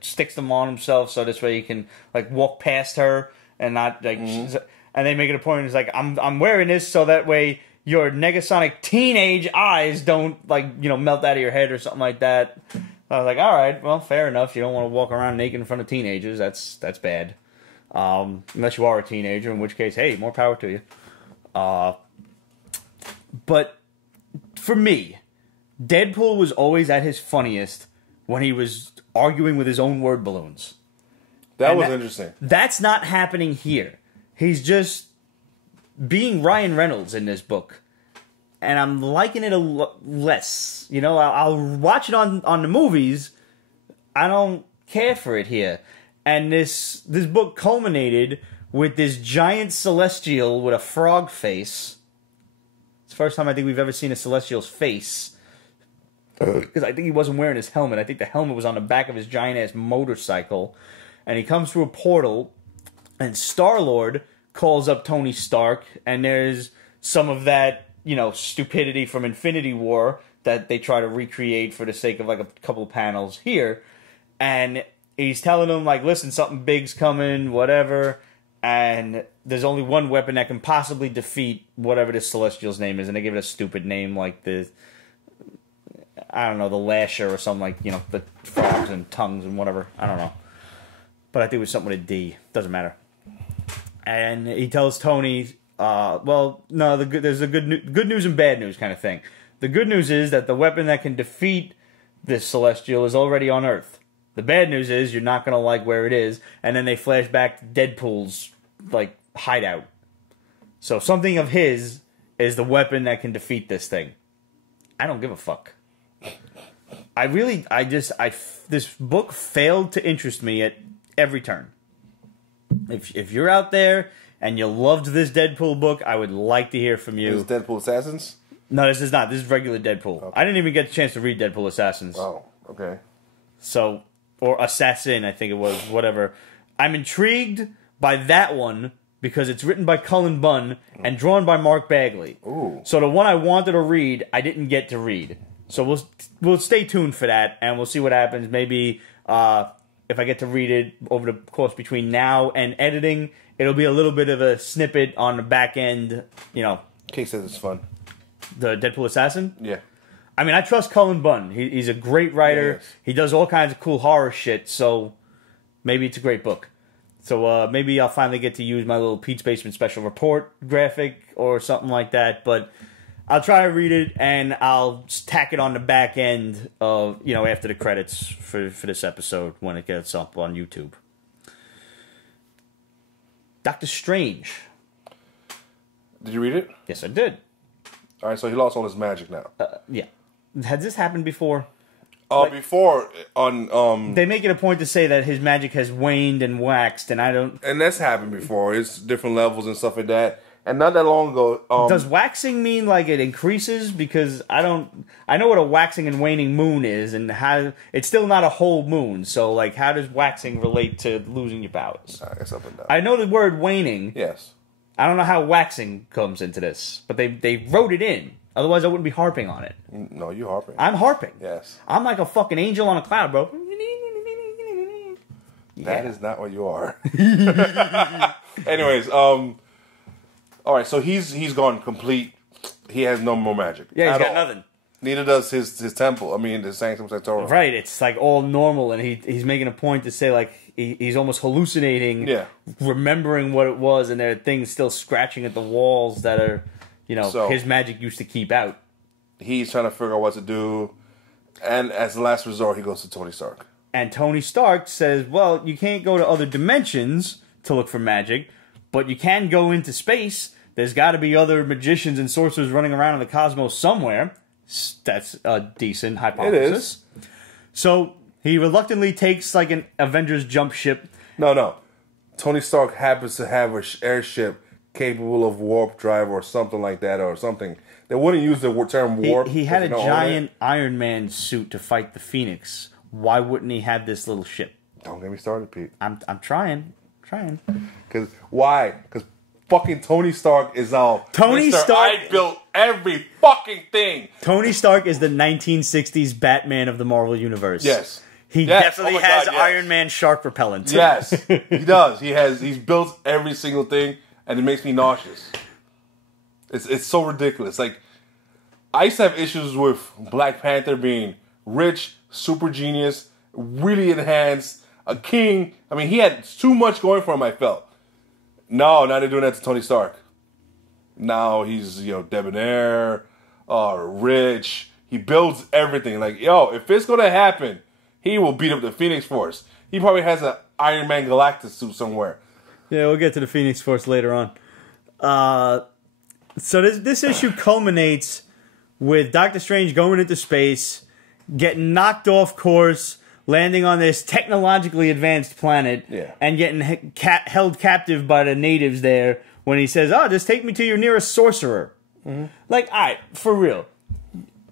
sticks them on himself so this way he can like walk past her and not like. And they make it a point. It's like I'm wearing this so that way your Negasonic teenage eyes don't, like, you know, melt out of your head or something like that. I was like, all right, well, fair enough. You don't want to walk around naked in front of teenagers. That's bad. Unless you are a teenager, in which case, hey, more power to you. But for me, Deadpool was always at his funniest when he was arguing with his own word balloons. That was interesting. That's not happening here. He's just being Ryan Reynolds in this book. And I'm liking it less. You know, I'll watch it on the movies. I don't care for it here. And this book culminated with this giant celestial with a frog face. It's the first time I think we've ever seen a celestial's face. Because I think he wasn't wearing his helmet. I think the helmet was on the back of his giant-ass motorcycle. And he comes through a portal, and Star-Lord calls up Tony Stark, and there's some of that, you know, stupidity from Infinity War that they try to recreate for the sake of, like, a couple panels here. And he's telling him, like, listen, something big's coming, whatever, and there's only one weapon that can possibly defeat whatever this Celestial's name is, and they give it a stupid name like the, I don't know, the Lasher or something, like, you know, the frogs and tongues and whatever. I don't know. But I think it was something with a D. Doesn't matter. And he tells Tony, well, no, there's a good news and bad news kind of thing. The good news is that the weapon that can defeat this Celestial is already on Earth. The bad news is you're not going to like where it is. And then they flash back to Deadpool's, like, hideout. So something of his is the weapon that can defeat this thing. I don't give a fuck. This book failed to interest me at every turn. If you're out there and you loved this Deadpool book, I would like to hear from you. Is Deadpool Assassins? No, this is not. This is regular Deadpool. Okay. I didn't even get the chance to read Deadpool Assassins. Oh, okay. So, or Assassin, I think it was, whatever. I'm intrigued by that one because it's written by Cullen Bunn and drawn by Mark Bagley. Ooh. So the one I wanted to read, I didn't get to read. So we'll stay tuned for that, and we'll see what happens. Maybe if I get to read it over the course between now and editing, it'll be a little bit of a snippet on the back end, you know. Case says it's fun. The Deadpool Assassin? Yeah. I mean, I trust Cullen Bunn. He's a great writer. Yes. He does all kinds of cool horror shit, so maybe it's a great book. So maybe I'll finally get to use my little Pete's Basement Special Report graphic or something like that, but I'll try to read it, and I'll tack it on the back end of, you know, after the credits for this episode when it gets up on YouTube. Doctor Strange. Did you read it? Yes, I did. All right, so he lost all his magic now. Yeah. Has this happened before? Before on they make it a point to say that his magic has waned and waxed, and I don't. And that's happened before. It's different levels and stuff like that. And not that long ago, does waxing mean like it increases? Because I know what a waxing and waning moon is, and how it's still not a whole moon. So, like, how does waxing relate to losing your powers? I guess up and down. I know the word waning. Yes. I don't know how waxing comes into this, but they wrote it in. Otherwise, I wouldn't be harping on it. No, you're harping. I'm harping. Yes. I'm like a fucking angel on a cloud, bro. That is not what you are. Anyways, all right, so he's gone complete. He has no more magic. Yeah, he's got nothing. Neither does his temple. I mean, the Sanctum Sanctorum. Right, it's like all normal, and he's making a point to say, like, he's almost hallucinating, remembering what it was, and there are things still scratching at the walls that are, you know, so his magic used to keep out. He's trying to figure out what to do, and as the last resort, he goes to Tony Stark. And Tony Stark says, well, you can't go to other dimensions to look for magic, but you can go into space. There's got to be other magicians and sorcerers running around in the cosmos somewhere. That's a decent hypothesis. It is. So he reluctantly takes like an Avengers jump ship. No. Tony Stark happens to have an airship capable of warp drive or something like that, or something. They wouldn't use the term warp. He had a giant Iron Man suit to fight the Phoenix. Why wouldn't he have this little ship? Don't get me started, Pete. I'm trying. Because why? Because fucking Tony Stark is all Tony Stark. I built every fucking thing. Tony Stark is the 1960s Batman of the Marvel Universe. Yes. He definitely has Iron Man shark repellent. Yes, he does. He's built every single thing, and it makes me nauseous. It's so ridiculous. Like, I used to have issues with Black Panther being rich, super genius, really enhanced, a king. I mean, he had too much going for him, I felt. No, now they're doing that to Tony Stark. Now he's, debonair, rich. He builds everything. Like, if it's going to happen, he will beat up the Phoenix Force. He probably has an Iron Man Galactus suit somewhere. Yeah, we'll get to the Phoenix Force later on. So this issue culminates with Doctor Strange going into space, getting knocked off course, landing on this technologically advanced planet, and getting held captive by the natives there when he says, just take me to your nearest sorcerer. Mm-hmm. Like, all right, for real.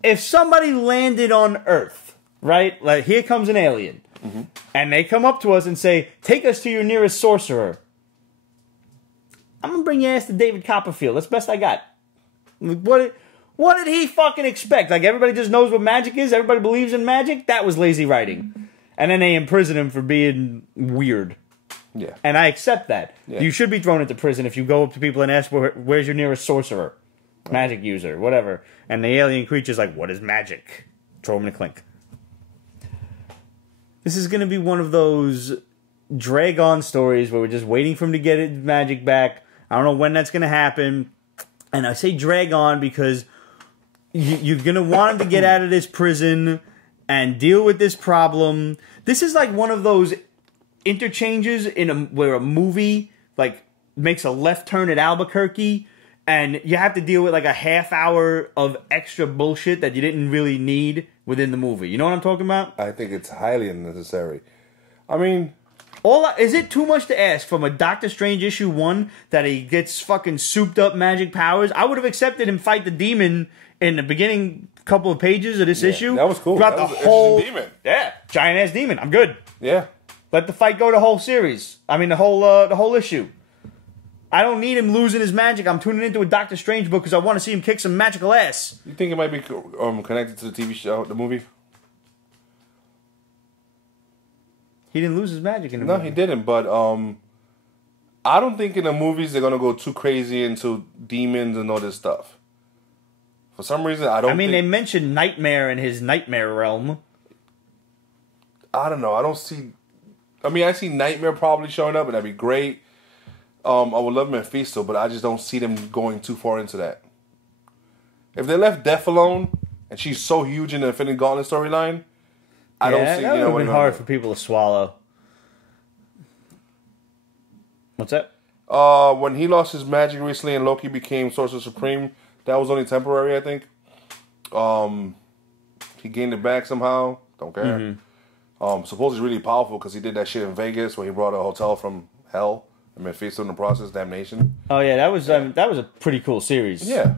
If somebody landed on Earth, right? Like, here comes an alien. Mm-hmm. And they come up to us and say, take us to your nearest sorcerer. I'm going to bring your ass to David Copperfield. That's the best I got. What did he fucking expect? Like, everybody just knows what magic is? Everybody believes in magic? That was lazy writing. And then they imprison him for being weird. Yeah. And I accept that. Yeah. You should be thrown into prison if you go up to people and ask, where's your nearest sorcerer? Magic user, whatever. And the alien creature's like, what is magic? Throw him in a clink. This is going to be one of those drag-on stories where we're just waiting for him to get his magic back. I don't know when that's going to happen. And I say drag on because you're going to want him to get out of this prison and deal with this problem. This is like one of those interchanges where a movie like makes a left turn at Albuquerque and you have to deal with like a half hour of extra bullshit that you didn't really need within the movie. You know what I'm talking about? I think it's highly unnecessary. I mean, is it too much to ask from a Doctor Strange issue 1 that he gets fucking souped up magic powers? I would have accepted him fight the demon in the beginning couple of pages of this issue. That was cool. Throughout that the was whole demon. Yeah, giant ass demon. I'm good. Yeah. Let the fight go the whole series. I mean the whole issue. I don't need him losing his magic. I'm tuning into a Doctor Strange book because I want to see him kick some magical ass. You think it might be connected to the TV show, the movie? He didn't lose his magic in the movie. No, he didn't. But I don't think in the movies they're gonna go too crazy into demons and all this stuff. For some reason, I don't. I mean, they mentioned Nightmare in his Nightmare realm. I don't know. I don't see. I mean, I see Nightmare probably showing up, and that'd be great. I would love Mephisto, but I just don't see them going too far into that. If they left Death alone, and she's so huge in the Infinite Gauntlet storyline, I don't see. That would have been hard for people to swallow. What's that? When he lost his magic recently, and Loki became Sorcerer Supreme, that was only temporary, I think. He gained it back somehow. Don't care. Mm-hmm. Suppose he's really powerful because he did that shit in Vegas where he brought a hotel from hell and Mephisto in the process. Damnation. Oh yeah, that was a pretty cool series. Yeah,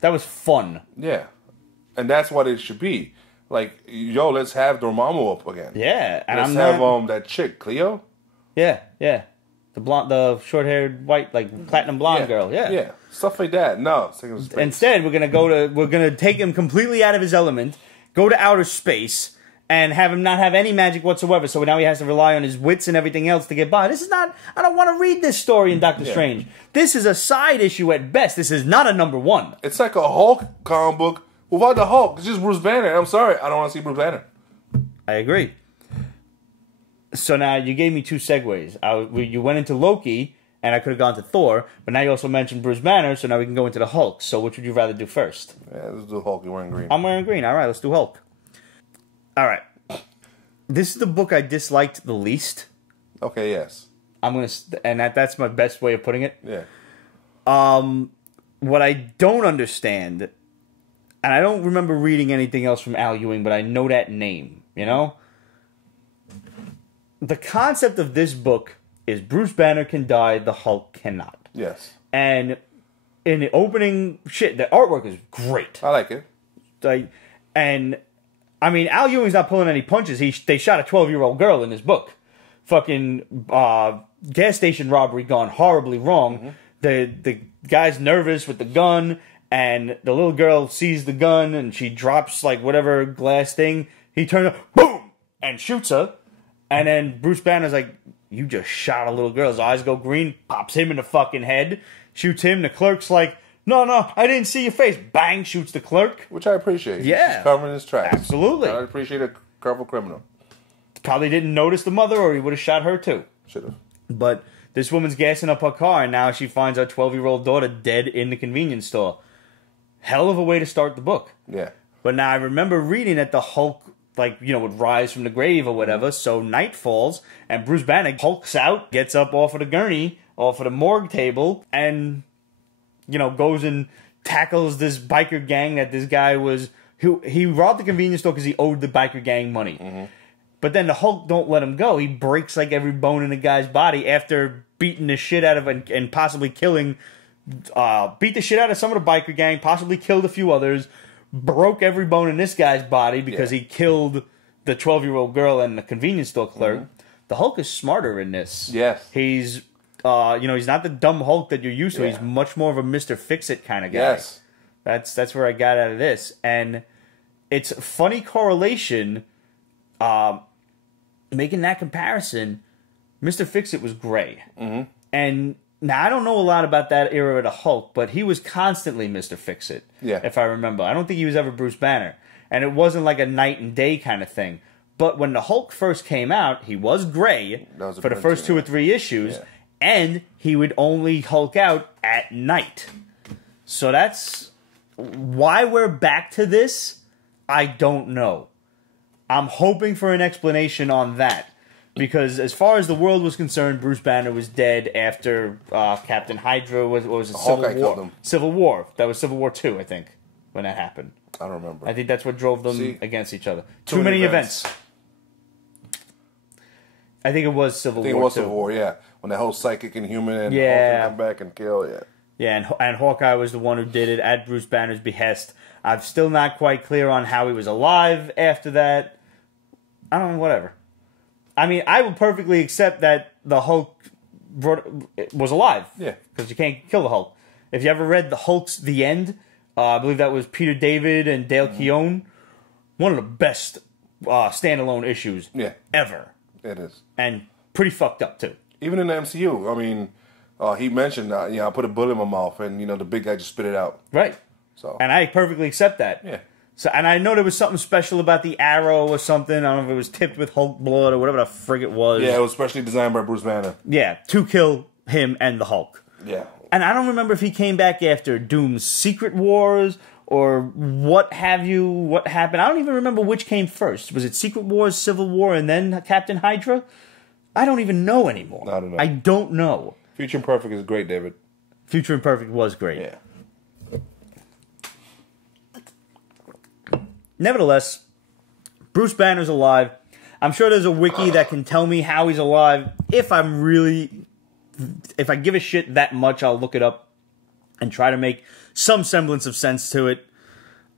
that was fun. Yeah, and that's what it should be. Like, let's have Dormammu up again. Yeah, and let's have that chick Cleo. Yeah. The short-haired white, like platinum blonde girl. Yeah, stuff like that. No, instead we're gonna take him completely out of his element, go to outer space, and have him not have any magic whatsoever. So now he has to rely on his wits and everything else to get by. This is not. I don't want to read this story in Doctor Strange. This is a side issue at best. This is not a number 1. It's like a Hulk comic book without the Hulk. It's just Bruce Banner. I'm sorry, I don't want to see Bruce Banner. I agree. So now you gave me 2 segues. You went into Loki, and I could have gone to Thor, but now you also mentioned Bruce Banner, so now we can go into the Hulk. So which would you rather do first? Yeah, let's do Hulk. You're wearing green. I'm wearing green. All right, let's do Hulk. All right. This is the book I disliked the least. Okay, yes. That's my best way of putting it. Yeah. What I don't understand, and I don't remember reading anything else from Al Ewing, but I know that name, The concept of this book is Bruce Banner can die, the Hulk cannot. Yes. And in the opening the artwork is great. I like it. Al Ewing's not pulling any punches. They shot a 12-year-old girl in this book. Fucking gas station robbery gone horribly wrong. Mm-hmm. The guy's nervous with the gun, and the little girl sees the gun, and she drops like whatever glass thing. He turns, boom, and shoots her. And then Bruce Banner's like, you just shot a little girl. His eyes go green, pops him in the fucking head, shoots him. The clerk's like, No, I didn't see your face. Bang, shoots the clerk. Which I appreciate. Yeah. He's covering his tracks. Absolutely. I appreciate a careful criminal. Probably didn't notice the mother, or he would have shot her too. Should have. But this woman's gassing up her car, and now she finds her 12-year-old daughter dead in the convenience store. Hell of a way to start the book. Yeah. But now I remember reading that the Hulk, would rise from the grave or whatever, so night falls, and Bruce Banner hulks out, gets up off of the gurney, off of the morgue table, and, goes and tackles this biker gang that this guy was... He robbed the convenience store because he owed the biker gang money. Mm-hmm. But then the Hulk don't let him go. He breaks every bone in the guy's body after beating the shit out of and possibly killing... beat the shit out of some of the biker gang, possibly killed a few others, broke every bone in this guy's body because he killed the 12-year-old girl and the convenience store clerk. Mm-hmm. The Hulk is smarter in this. Yes. He's, he's not the dumb Hulk that you're used to. He's much more of a Mr. Fix-It kind of guy. Yes. That's where I got out of this. And it's a funny correlation, making that comparison. Mr. Fix-It was gray. Mm-hmm. And now, I don't know a lot about that era of the Hulk, but he was constantly Mr. Fix-It, if I remember. I don't think he was ever Bruce Banner. And it wasn't like a night and day kind of thing. But when the Hulk first came out, he was gray for the first 2 or 3 issues, and he would only Hulk out at night. So that's why we're back to this, I don't know. I'm hoping for an explanation on that. Because as far as the world was concerned, Bruce Banner was dead after Captain Hydra was a Civil War. Killed him. Civil War. That was Civil War 2, I think, when that happened. I don't remember. I think that's what drove them against each other. Too many events. I think it was Civil War 2. I think it was Civil War, yeah. When the whole psychic and human and Hulk come back and kill, Yeah, and Hawkeye was the one who did it at Bruce Banner's behest. I'm still not quite clear on how he was alive after that. I don't know, whatever. I mean, I would perfectly accept that the Hulk was alive. Yeah. Because you can't kill the Hulk. If you ever read The Hulk's The End, I believe that was Peter David and Dale Keown. One of the best standalone issues ever. It is. And pretty fucked up, too. Even in the MCU, I mean, he mentioned, I put a bullet in my mouth, and, the big guy just spit it out. Right. So. And I perfectly accept that. Yeah. So, and I know there was something special about the arrow or something. I don't know if it was tipped with Hulk blood or whatever the frig it was. Yeah, it was specially designed by Bruce Banner. Yeah, to kill him and the Hulk. Yeah. And I don't remember if he came back after Doom's Secret Wars or what have you, what happened. I don't even remember which came first. Was it Secret Wars, Civil War, and then Captain Hydra? I don't even know anymore. I don't know. I don't know. Future Imperfect is great, David. Future Imperfect was great. Yeah. Nevertheless, Bruce Banner's alive. I'm sure there's a wiki that can tell me how he's alive. If I give a shit that much, I'll look it up and try to make some semblance of sense to it.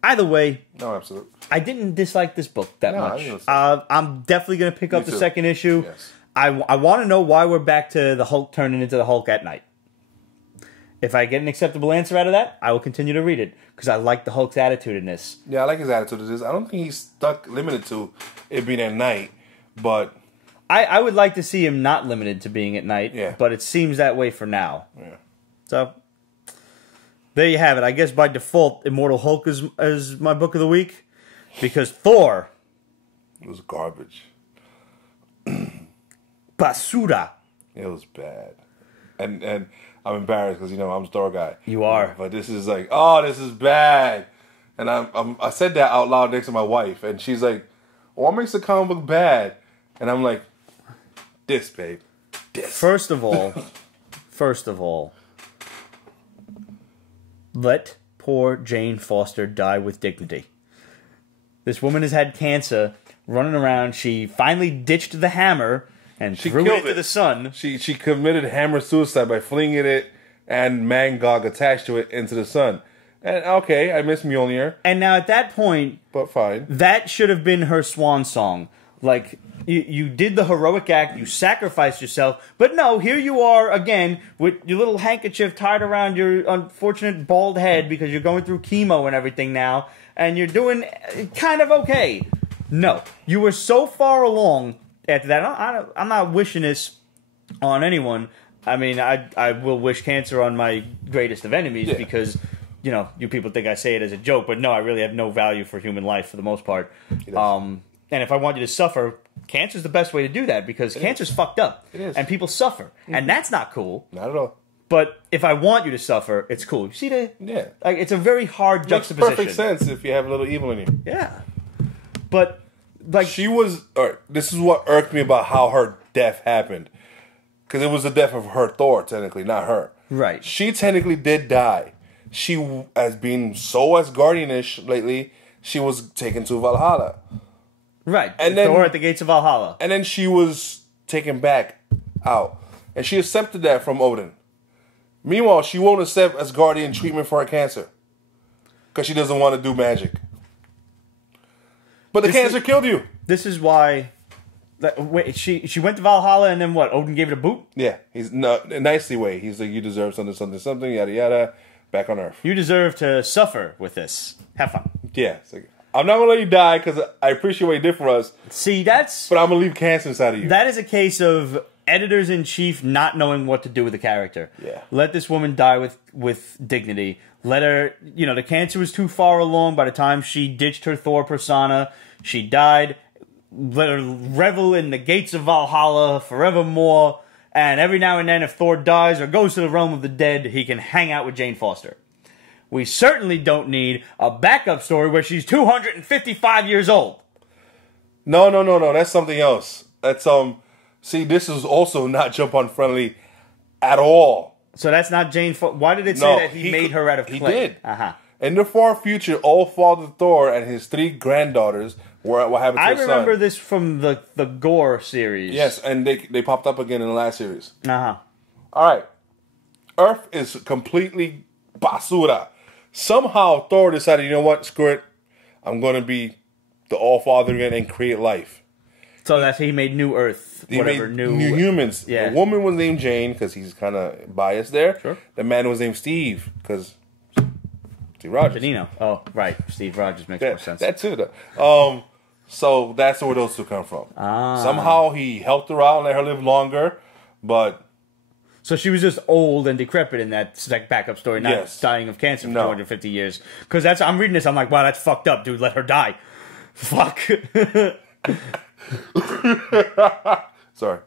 Either way, no, absolutely. I didn't dislike this book that much. I'm definitely going to pick up the second issue. Yes. I want to know why we're back to the Hulk turning into the Hulk at night. If I get an acceptable answer out of that, I will continue to read it. Because I like the Hulk's attitude in this. Yeah, I like his attitude in this. I don't think he's limited to it being at night, but... I would like to see him not limited to being at night, but it seems that way for now. Yeah. So, there you have it. I guess by default, Immortal Hulk is my book of the week. Because Thor... It was garbage. Basura. It was bad. And I'm embarrassed because, I'm a Thor guy. You are. But this is like, this is bad. And I said that out loud next to my wife. And she's like, what makes the comic book bad? And I'm like, this, babe. This. First of all, let poor Jane Foster die with dignity. This woman has had cancer, running around. She finally ditched the hammer and threw it into the sun. She committed hammer suicide by flinging it and Mangog attached to it into the sun. And okay, I miss Mjolnir. And now at that point... But fine. That should have been her swan song. Like, you did the heroic act, you sacrificed yourself, but no, here you are again with your little handkerchief tied around your unfortunate bald head because you're going through chemo and everything now, and you're doing kind of okay. No, you were so far along after that. I'm not wishing this on anyone. I mean, I will wish cancer on my greatest of enemies because you know, you people think I say it as a joke, but no, I really have no value for human life for the most part. And if I want you to suffer, cancer's the best way to do that because cancer's fucked up. It is. And people suffer. And that's not cool. Not at all. But if I want you to suffer, it's cool. You see the... Yeah. Like, it's a very hard juxtaposition. Makes perfect sense if you have a little evil in you. Yeah. But, like... She was... this is what irked me about how her death happened. Because it was the death of her Thor, technically, not her. Right. She technically did die. She, as being so Asgardian-ish lately, she was taken to Valhalla. Right. And then, Thor at the gates of Valhalla. And then she was taken back out. And she accepted that from Odin. Meanwhile, she won't accept Asgardian treatment for her cancer. Because she doesn't want to do magic. But the cancer killed you. This is why... Wait, she went to Valhalla and then what? Odin gave it a boot? Yeah. He's not in a nicely way. He's like, you deserve something, something, something, yada, yada. Back on Earth. You deserve to suffer with this. Have fun. Yeah. It's like, I'm not going to let you die because I appreciate what you did for us. See, that's... But I'm going to leave cancer inside of you. That is a case of editors-in-chief not knowing what to do with the character. Yeah. Let this woman die with dignity. Let her... You know, the cancer was too far along by the time she ditched her Thor persona. She died. Let her revel in the gates of Valhalla forevermore. And every now and then, if Thor dies or goes to the realm of the dead, he can hang out with Jane Foster. We certainly don't need a backup story where she's 255 years old. No. That's something else. That's, see, this is also not jump-on friendly at all. So that's not Jane Foster. Why did it say that he made her out of clay? He did. Uh-huh. In the far future, old Father Thor and his 3 granddaughters were what happened to his son. I remember this from the Gore series. Yes, and they popped up again in the last series. Uh-huh. All right. Earth is completely basura. Somehow Thor decided, you know what, screw it. I'm going to be the All-Father again and create life. So that's he made New Earth. He made new humans. Yeah. The woman was named Jane because he's kind of biased there. Sure. The man was named Steve because Steve Rogers. Benino. Oh, right. Steve Rogers makes more sense. That too, though. So that's where those two come from. Somehow he helped her out and let her live longer, but... So she was just old and decrepit in that backup story, not dying of cancer for 250 years. Because I'm reading this, I'm like, wow, that's fucked up, dude. Let her die. Fuck. Sorry.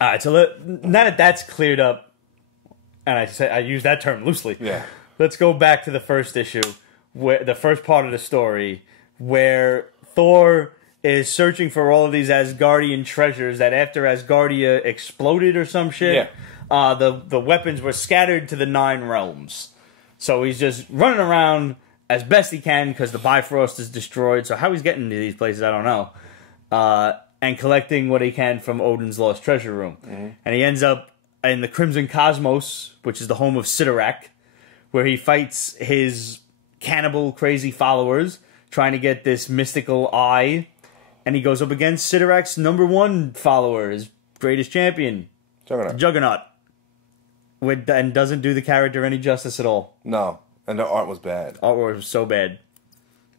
All right, so now that that's cleared up, and I use that term loosely. Yeah. Let's go back to the first issue, where the first part of the story, where Thor is searching for all of these Asgardian treasures that after Asgardia exploded or some shit, the weapons were scattered to the 9 realms. So he's just running around as best he can because the Bifrost is destroyed. So how he's getting to these places, I don't know. And collecting what he can from Odin's lost treasure room. Mm-hmm. And he ends up in the Crimson Cosmos, which is the home of Sidorak, where he fights his cannibal crazy followers, trying to get this mystical eye. And he goes up against Sidorak's #1 follower, his greatest champion, Juggernaut. And doesn't do the character any justice at all. No, and the art was bad. Art was so bad.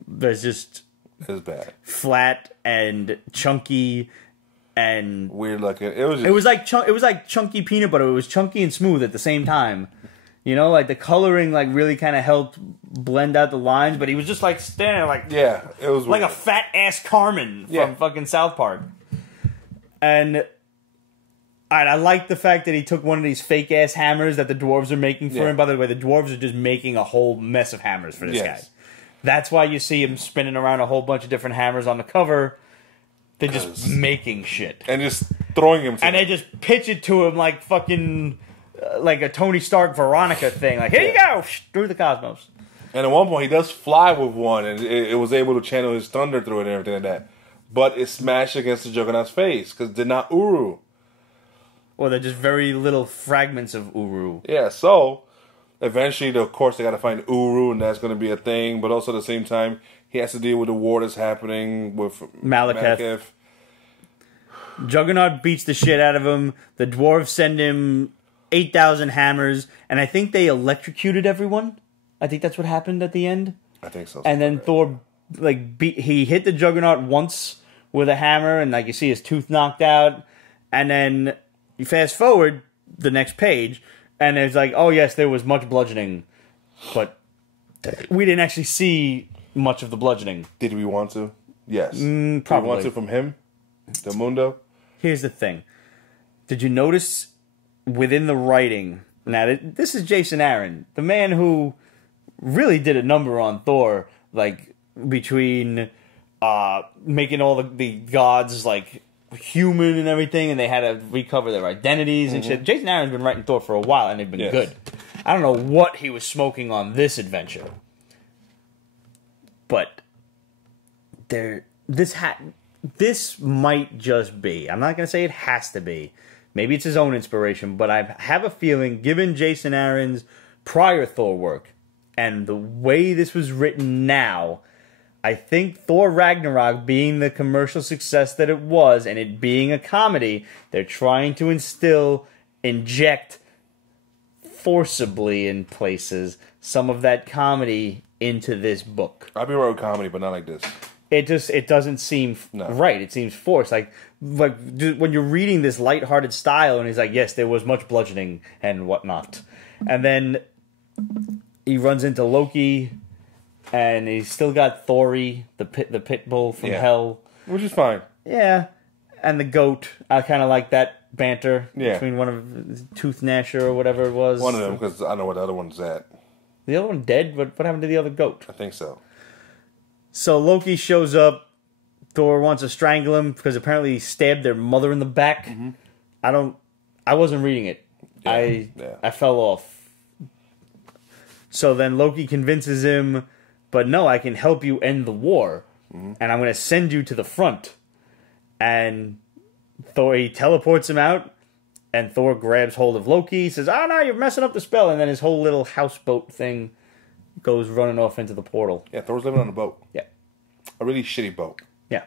There's just... It was bad. Flat and chunky and... Weird looking. It was it was like chunky peanut butter. It was chunky and smooth at the same time. You know, like the coloring like really kind of helped blend out the lines, but he was just like standing like... Yeah, it was like weird. a fat-ass Carmen from fucking South Park. And... I like the fact that he took one of these fake-ass hammers that the dwarves are making for him. By the way, the dwarves are just making a whole mess of hammers for this guy. That's why you see him spinning around a whole bunch of different hammers on the cover. They're just making shit. And just throwing him to And they just pitch it to him like fucking... like a Tony Stark Veronica thing. Like, here you go! Through the cosmos. And at one point, he does fly with one, and it was able to channel his thunder through it and everything like that. But it smashed against the Juggernaut's face, because they're not Uru. Or they're just very little fragments of Uru. Yeah, so... Eventually, of course, they got to find Uru, and that's going to be a thing. But also, at the same time, he has to deal with the war that's happening with Malekith. Juggernaut beats the shit out of him. The dwarves send him 8,000 hammers, and I think they electrocuted everyone. I think that's what happened at the end. I think so. And then Thor, he hit the Juggernaut once with a hammer, and you see his tooth knocked out. And then you fast forward the next page. And it's like, oh yes, there was much bludgeoning, but we didn't actually see much of the bludgeoning. Did we want to? Yes. Probably. Did we want to from him? The Mundo? Here's the thing. Did you notice within the writing... Now, this is Jason Aaron, the man who really did a number on Thor, like, between making all the gods, like, human and everything, and they had to recover their identities and shit. Jason Aaron's been writing Thor for a while, and they've been good. I don't know what he was smoking on this adventure. But this might just be. I'm not going to say it has to be. Maybe it's his own inspiration, but I have a feeling, given Jason Aaron's prior Thor work and the way this was written now, I think Thor Ragnarok being the commercial success that it was and it being a comedy, they're trying to inject forcibly in places some of that comedy into this book. I'd be right with comedy, but not like this. It doesn't seem right. It seems forced. Like when you're reading this lighthearted style, and he's like, yes, there was much bludgeoning and whatnot, and then he runs into Loki, and he's still got Thori, the pit bull from hell, which is fine. Yeah, and the goat. I kind of like that banter between one of Tooth Gnasher or whatever it was. One of them, because I know where the other one's at. The other one dead? What happened to the other goat? I think so. So Loki shows up. Thor wants to strangle him because apparently he stabbed their mother in the back. I wasn't reading it. I fell off. So then Loki convinces him, but no, I can help you end the war. And I'm going to send you to the front. And he teleports him out. And Thor grabs hold of Loki. He says, oh no, you're messing up the spell. And then his whole little houseboat thing goes running off into the portal. Yeah, Thor's living on a boat. Yeah. A really shitty boat. Yeah.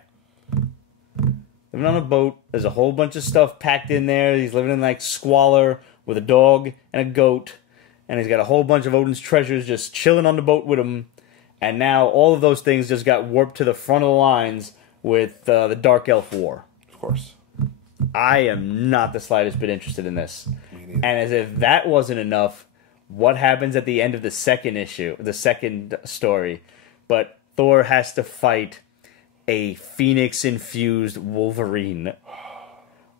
Living on a boat. There's a whole bunch of stuff packed in there. He's living in like squalor with a dog and a goat. And he's got a whole bunch of Odin's treasures just chilling on the boat with him. And now all of those things just got warped to the front of the lines with the Dark Elf War. Of course. I am not the slightest bit interested in this. And as if that wasn't enough, what happens at the end of the second issue, the second story? But Thor has to fight a Phoenix-infused Wolverine.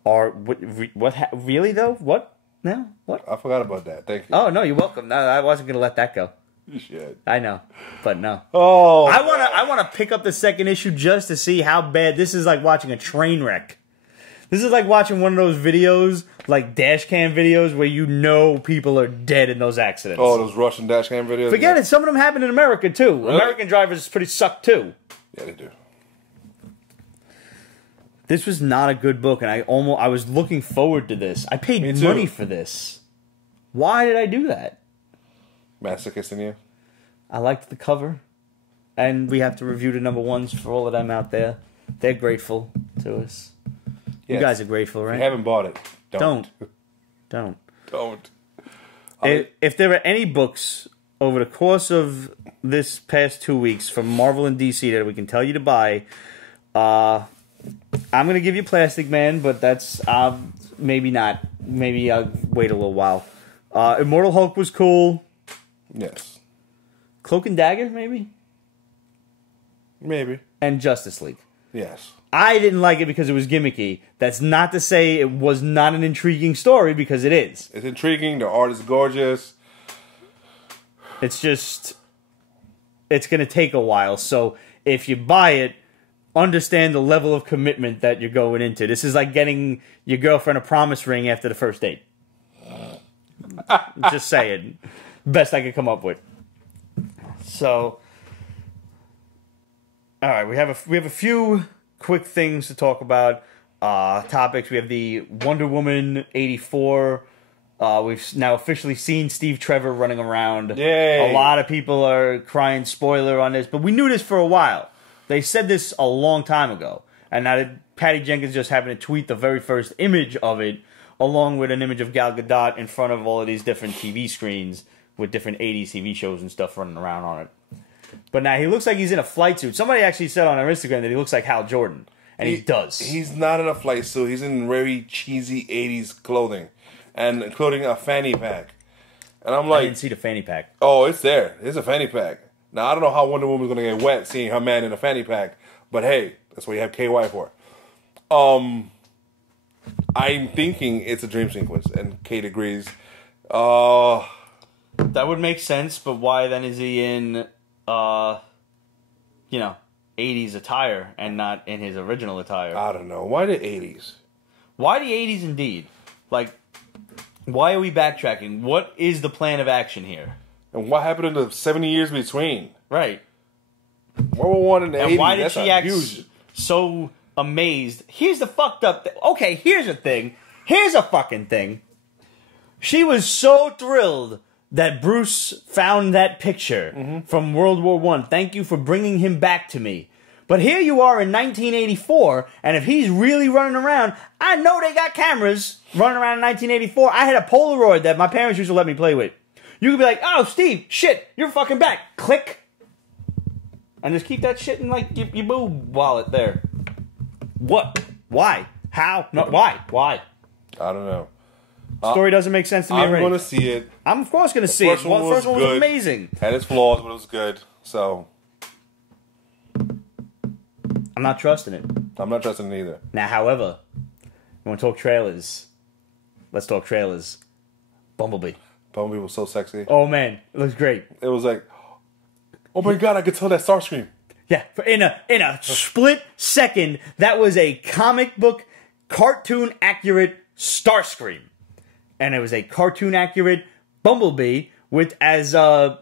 Or what? Really though? What? No? What? I forgot about that. Thank you. Oh no, you're welcome. No, I wasn't gonna let that go. You should. I know, but no. Oh, I wanna pick up the second issue just to see how bad this is. Like watching a train wreck. This is like watching one of those videos, like dash cam videos, where you know people are dead in those accidents. Oh, those Russian dash cam videos? Forget it. Some of them happen in America, too. Really? American drivers pretty suck, too. Yeah, they do. This was not a good book, and I was looking forward to this. I paid money for this. Why did I do that? Masochist in you? I liked the cover. And we have to review the number ones for all of them out there. They're grateful to us. Yes. You guys are grateful, right? If you haven't bought it, don't. Don't. If there are any books over the course of this past 2 weeks from Marvel and DC that we can tell you to buy, I'm going to give you Plastic Man, but that's maybe not. Maybe I'll wait a little while. Immortal Hulk was cool. Yes. Cloak and Dagger, maybe? Maybe. And Justice League. Yes. I didn't like it because it was gimmicky. That's not to say it was not an intriguing story, because it is. It's intriguing. The art is gorgeous. It's just... It's going to take a while. So if you buy it, understand the level of commitment that you're going into. This is like getting your girlfriend a promise ring after the first date. Just saying. Best I could come up with. So... Alright, we have a few quick things to talk about. Topics. We have the Wonder Woman 84. We've now officially seen Steve Trevor running around. Yay. A lot of people are crying spoiler on this, but we knew this for a while. They said this a long time ago. And now Patty Jenkins just happened to tweet the very first image of it, along with an image of Gal Gadot in front of all of these different TV screens with different 80s TV shows and stuff running around on it. But now he looks like he's in a flight suit. Somebody actually said on our Instagram that he looks like Hal Jordan. And he does. He's not in a flight suit. He's in very cheesy 80s clothing. And including a fanny pack. And I'm like... I didn't see the fanny pack. Oh, it's there. It's a fanny pack. Now, I don't know how Wonder Woman's going to get wet seeing her man in a fanny pack, but hey, that's what you have KY for. I'm thinking it's a dream sequence, and Kate agrees. That would make sense, but why then is he in, 80s attire and not in his original attire? I don't know. Why the 80s? Why the 80s indeed? Like, why are we backtracking? What is the plan of action here? And what happened in the 70 years between? Right. World War I in the 80s? And why did That's she act huge... so amazed? Here's the fucked up okay, here's a thing. Here's a fucking thing. She was so thrilled that Bruce found that picture from World War I. Thank you for bringing him back to me. But here you are in 1984, and if he's really running around, I know they got cameras running around in 1984. I had a Polaroid that my parents used to let me play with. You could be like, oh, Steve, shit, you're fucking back. Click. And just keep that shit in, like, your boob wallet there. What? Why? How? No, why? Why? I don't know. Story doesn't make sense to me I'm already. going to see it. I'm, of course, going to see it. The first one was amazing. Had its flaws, but it was good. So... I'm not trusting it. I'm not trusting it either. Now, however, we want to talk trailers. Let's talk trailers. Bumblebee. Bumblebee was so sexy. Oh, man. It looks great. It was like, oh my god, I could tell that Starscream. Yeah, in a split second, that was a comic book, cartoon accurate Starscream. And it was a cartoon accurate Bumblebee with, as I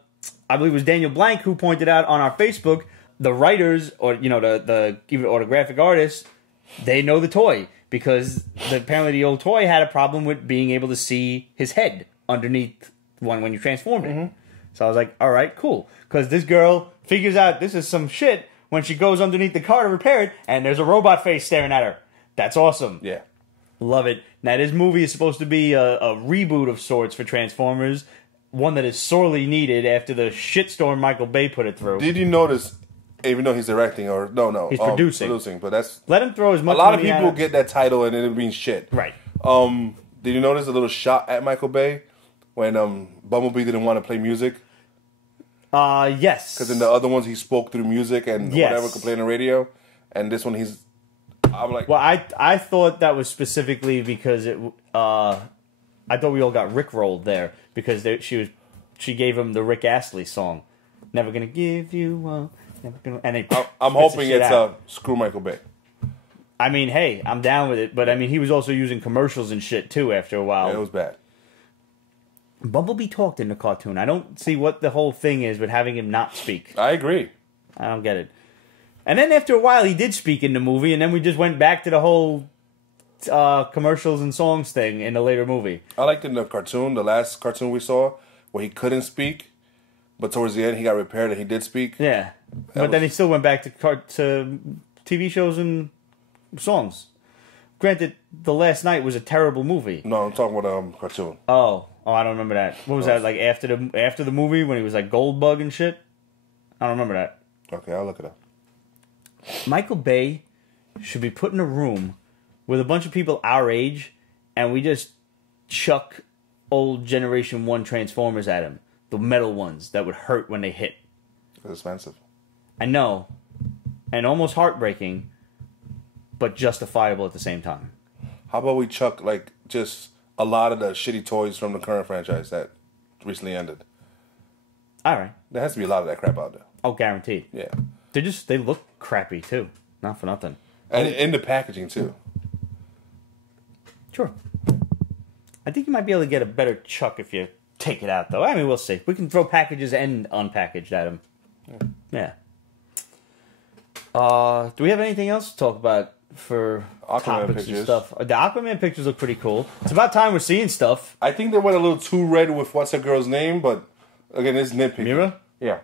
believe it was Daniel Blank who pointed out on our Facebook, the writers, or the even graphic artists, they know the toy because apparently the old toy had a problem with being able to see his head underneath when you transformed it. So I was like, all right, cool, because this girl figures out this is some shit when she goes underneath the car to repair it, and there's a robot face staring at her. That's awesome. Yeah, love it. Now this movie is supposed to be a reboot of sorts for Transformers, one that is sorely needed after the shitstorm Michael Bay put it through. Did you notice? Even though he's directing, or no, he's producing, but that's let him throw as much. A lot of money people get that title and it means shit. Right. Did you notice a little shot at Michael Bay when Bumblebee didn't want to play music? Yes. Because in the other ones he spoke through music and whatever could play on the radio, and this one I'm like, well, I thought that was specifically because it. I thought we all got rickrolled there because she gave him the Rick Astley song, "Never Gonna Give You Up." And I'm hoping it's screw Michael Bay. I mean, hey, I'm down with it, but I mean, he was also using commercials and shit too after a while. Yeah, it was bad. Bumblebee talked in the cartoon. I don't see what the whole thing is with having him not speak. I agree. I don't get it. And then after a while, he did speak in the movie, and then we just went back to the whole commercials and songs thing in the later movie. I liked in the cartoon, the last cartoon we saw, where he couldn't speak, but towards the end he got repaired and he did speak. Yeah. But then he still went back to TV shows and songs. Granted, The Last Night was a terrible movie. No, I'm talking about cartoon. Oh, I don't remember that. What was that, like after the movie when he was like Goldbug and shit? I don't remember that. Okay, I'll look it up. Michael Bay should be put in a room with a bunch of people our age, and we just chuck old Generation 1 Transformers at him. The metal ones that would hurt when they hit. It's expensive. I know. And almost heartbreaking, but justifiable at the same time. How about we chuck, like, just a lot of the shitty toys from the current franchise that recently ended? All right. There has to be a lot of that crap out there. Oh, guaranteed. Yeah. They look crappy, too. Not for nothing. And in the packaging, too. Sure. I think you might be able to get a better chuck if you take it out, though. I mean, we'll see. We can throw packages and unpackaged at them. Yeah. Do we have anything else to talk about for Aquaman topics pictures and stuff? The Aquaman pictures look pretty cool. It's about time we're seeing stuff. I think they went a little too red with what's her girl's name, but again, it's nitpicking. Mira? Yeah.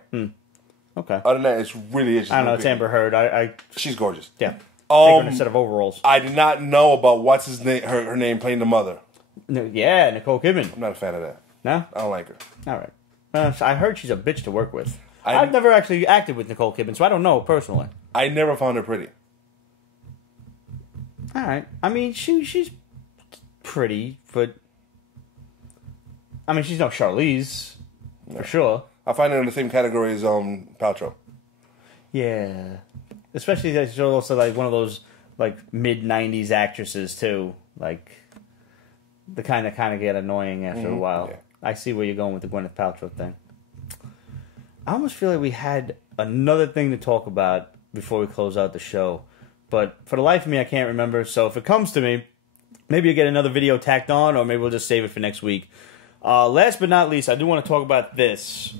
Okay. Other than that, it's really I don't know. It's Amber Heard. She's gorgeous. Yeah. Take her in a set of overalls. I did not know about what's his name. Her name playing the mother. Yeah, Nicole Kidman. I'm not a fan of that. No? I don't like her. All right. I heard she's a bitch to work with. I've never actually acted with Nicole Kidman, so I don't know personally. I never found her pretty. All right. I mean, she's pretty, but I mean, she's no Charlize for sure. I find it in the same category as Paltrow. Yeah. Especially that she's also like one of those like mid-90s actresses too. Like the kind that kind of get annoying after a while. Yeah. I see where you're going with the Gwyneth Paltrow thing. I almost feel like we had another thing to talk about before we close out the show. But for the life of me, I can't remember. So if it comes to me, maybe you'll get another video tacked on, or maybe we'll just save it for next week. Last but not least, I do want to talk about this.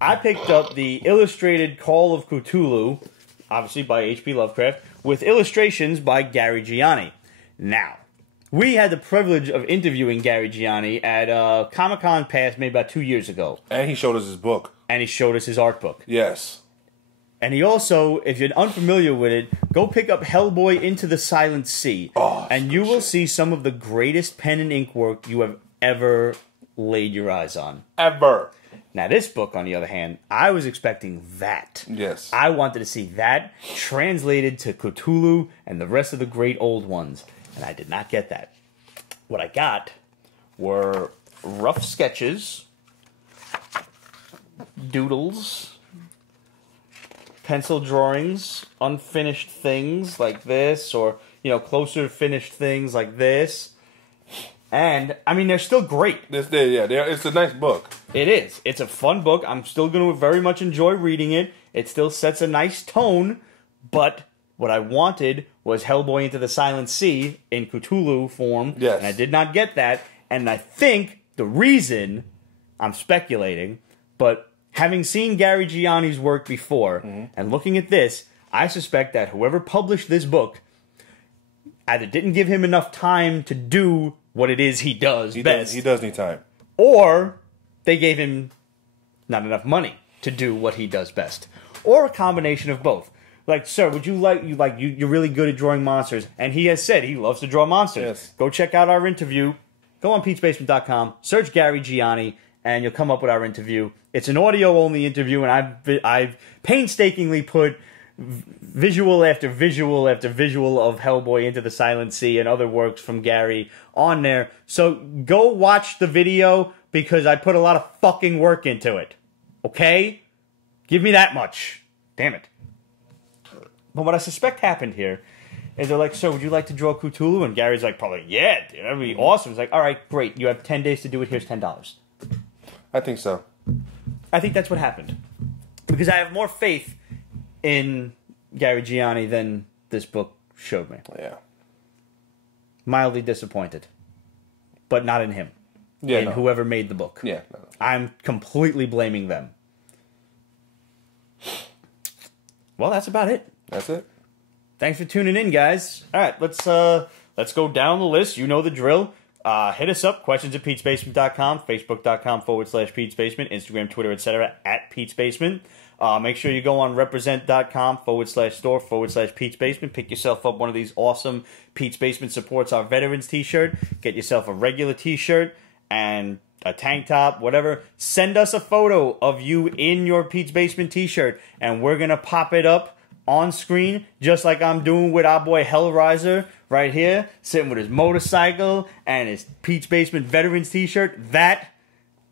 I picked up the illustrated Call of Cthulhu, obviously by H.P. Lovecraft, with illustrations by Gary Gianni. Now, we had the privilege of interviewing Gary Gianni at Comic-Con past maybe about 2 years ago. And he showed us his book. And he showed us his art book. Yes. And he also, if you're unfamiliar with it, go pick up Hellboy Into the Silent Sea. Oh, and you will see some of the greatest pen and ink work you have ever laid your eyes on. Ever. Now, this book, on the other hand, I was expecting that. Yes. I wanted to see that translated to Cthulhu and the rest of the great old ones. And I did not get that. What I got were rough sketches, doodles, pencil drawings, unfinished things like this, or, closer finished things like this. And, I mean, they're still great. It's a nice book. It is. It's a fun book. I'm still going to very much enjoy reading it. It still sets a nice tone, but what I wanted was Hellboy Into the Silent Sea in Cthulhu form, yes. And I did not get that. And I think the reason, I'm speculating, but having seen Gary Gianni's work before, and looking at this, I suspect that whoever published this book either didn't give him enough time to do what it is he does best. He does need time. Or they gave him not enough money to do what he does best. Or a combination of both. Like, sir, would you you're really good at drawing monsters, and he has said he loves to draw monsters. Yes. Go check out our interview. Go on Pete'sBasement.com, search Gary Gianni, and you'll come up with our interview. It's an audio-only interview, and I've painstakingly put visual after visual after visual of Hellboy Into the Silent Sea and other works from Gary on there. So go watch the video, because I put a lot of fucking work into it. Okay? Give me that much. Damn it. But what I suspect happened here is they're like, so would you like to draw Cthulhu? And Gary's like, probably, yeah, dude, that'd be awesome. He's like, all right, great. You have 10 days to do it. Here's $10. I think so. I think that's what happened. Because I have more faith in Gary Gianni than this book showed me. Yeah. Mildly disappointed. But not in him. Yeah, in whoever made the book. Yeah. No. I'm completely blaming them. Well, that's about it. That's it. Thanks for tuning in, guys. All right, let's go down the list. You know the drill. Hit us up, questions@Pete'sBasement.com, Facebook.com/Pete'sBasement, Instagram, Twitter, etc. @Pete'sBasement. Make sure you go on represent.com/store/Pete'sBasement. Pick yourself up one of these awesome Pete's Basement Supports Our Veterans t-shirt. Get yourself a regular t-shirt and a tank top, whatever. Send us a photo of you in your Pete's Basement t-shirt, and we're going to pop it up on screen, just like I'm doing with our boy Hellraiser right here, sitting with his motorcycle and his Pete's Basement Veterans t-shirt. That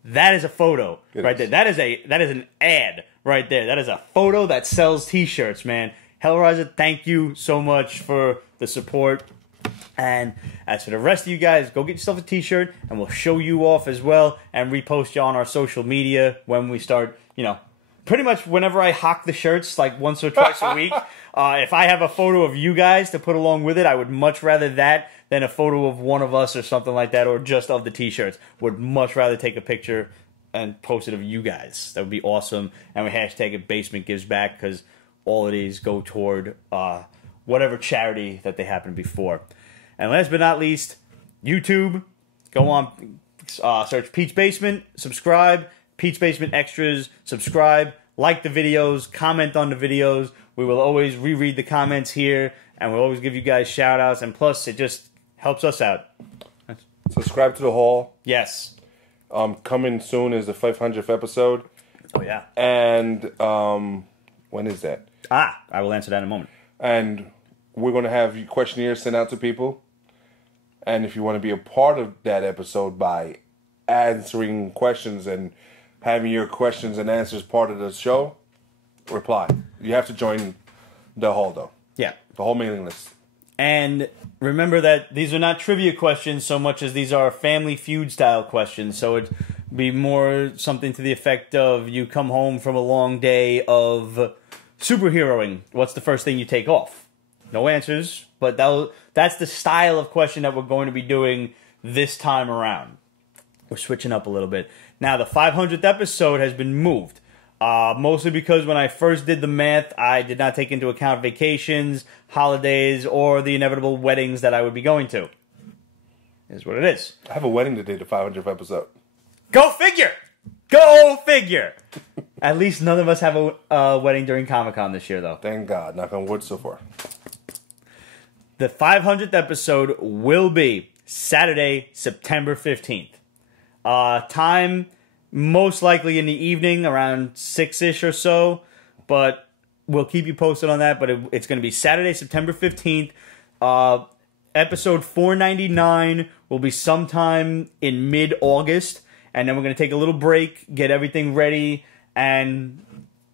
is a photo right there. That is an ad right there. That is a photo that sells t-shirts, man. Hellraiser, thank you so much for the support. And as for the rest of you guys, go get yourself a t-shirt, and we'll show you off as well and repost you on our social media when we start, pretty much whenever I hawk the shirts, like once or twice a week. If I have a photo of you guys to put along with it, I would much rather that than a photo of one of us or something like that, or just of the t-shirts. Would much rather take a picture and post it of you guys. That would be awesome. And we hashtag it Basement Gives Back, because all of these go toward whatever charity that they happen to be for. And last but not least, YouTube. Go on, search Pete's Basement, subscribe, Pete's Basement Extras, subscribe, like the videos, comment on the videos. We will always reread the comments here, and we'll always give you guys shout-outs, and plus, it just helps us out. Subscribe to the Hall. Yes. Coming soon is the 500th episode. Oh, yeah. And when is that? I will answer that in a moment. And we're going to have questionnaires sent out to people. And if you want to be a part of that episode by answering questions and having your questions and answers part of the show, reply. You have to join the hall, though. Yeah. The whole mailing list. And remember that these are not trivia questions so much as these are Family Feud style questions. So it'd be more something to the effect of you come home from a long day of superheroing. What's the first thing you take off? No answers, but that's the style of question that we're going to be doing this time around. We're switching up a little bit. Now, the 500th episode has been moved. Mostly because when I first did the math, I did not take into account vacations, holidays, or the inevitable weddings that I would be going to. Is what it is. I have a wedding today, the 500th episode. Go figure! Go figure! At least none of us have a wedding during Comic-Con this year, though. Thank God. Knock on wood so far. The 500th episode will be Saturday, September 15th. Time... most likely in the evening, around 6-ish or so. But we'll keep you posted on that. But it's going to be Saturday, September 15th. Episode 499 will be sometime in mid-August. And then we're going to take a little break, get everything ready, and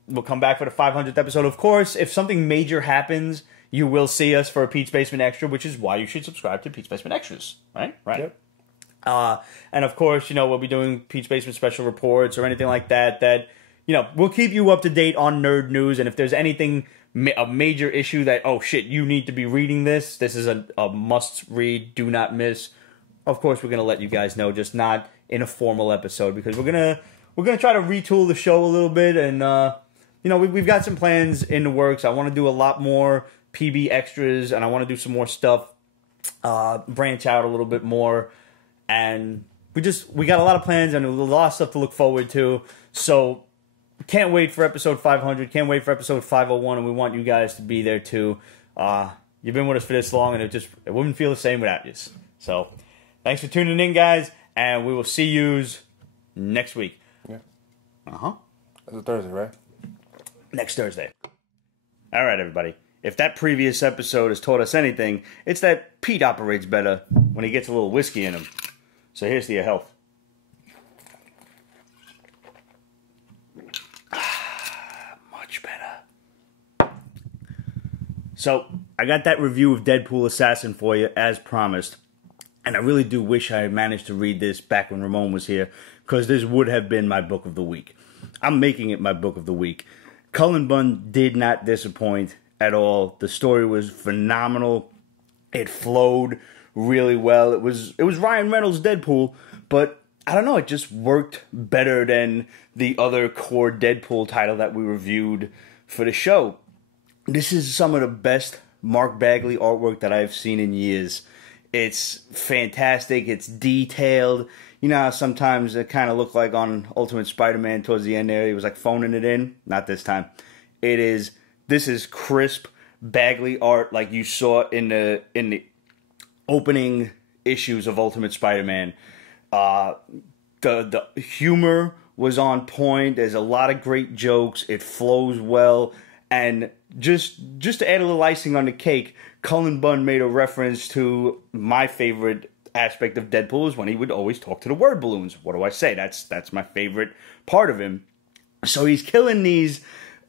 we'll come back for the 500th episode. Of course, if something major happens, you will see us for a Pete's Basement Extra, which is why you should subscribe to Pete's Basement Extras. Right? Right. Yep. And of course, we'll be doing Pete's Basement special reports or anything like that, we'll keep you up to date on nerd news. And if there's anything, a major issue that, oh shit, you need to be reading this is a must read, do not miss. Of course, we're going to let you guys know, just not in a formal episode, because we're going to try to retool the show a little bit. And, we've got some plans in the works. I want to do a lot more PB extras, and I want to do some more stuff, branch out a little bit more. And we got a lot of plans and a lot of stuff to look forward to. So can't wait for episode 500. Can't wait for episode 501. And we want you guys to be there too. You've been with us for this long, and it wouldn't feel the same without you. So thanks for tuning in, guys. And we will see yous next week. Yeah. Uh-huh. That's a Thursday, right? Next Thursday. All right, everybody. If that previous episode has taught us anything, it's that Pete operates better when he gets a little whiskey in him. So here's to your health. Much better. So, I got that review of Deadpool Assassin for you, as promised. And I really do wish I had managed to read this back when Ramon was here, because this would have been my book of the week. I'm making it my book of the week. Cullen Bunn did not disappoint at all. The story was phenomenal. It flowed really well. It was Ryan Reynolds' Deadpool, but I don't know, it just worked better than the other core Deadpool title that we reviewed for the show. This is some of the best Mark Bagley artwork that I've seen in years. It's fantastic. It's detailed. You know how sometimes it kind of looked like on Ultimate Spider-Man towards the end there, he was like phoning it in? Not this time. This is crisp Bagley art like you saw in the opening issues of Ultimate Spider-Man. The humor was on point. There's a lot of great jokes. It flows well. And just to add a little icing on the cake, Cullen Bunn made a reference to my favorite aspect of Deadpool is when he would always talk to the word balloons. What do I say? That's my favorite part of him. So he's killing these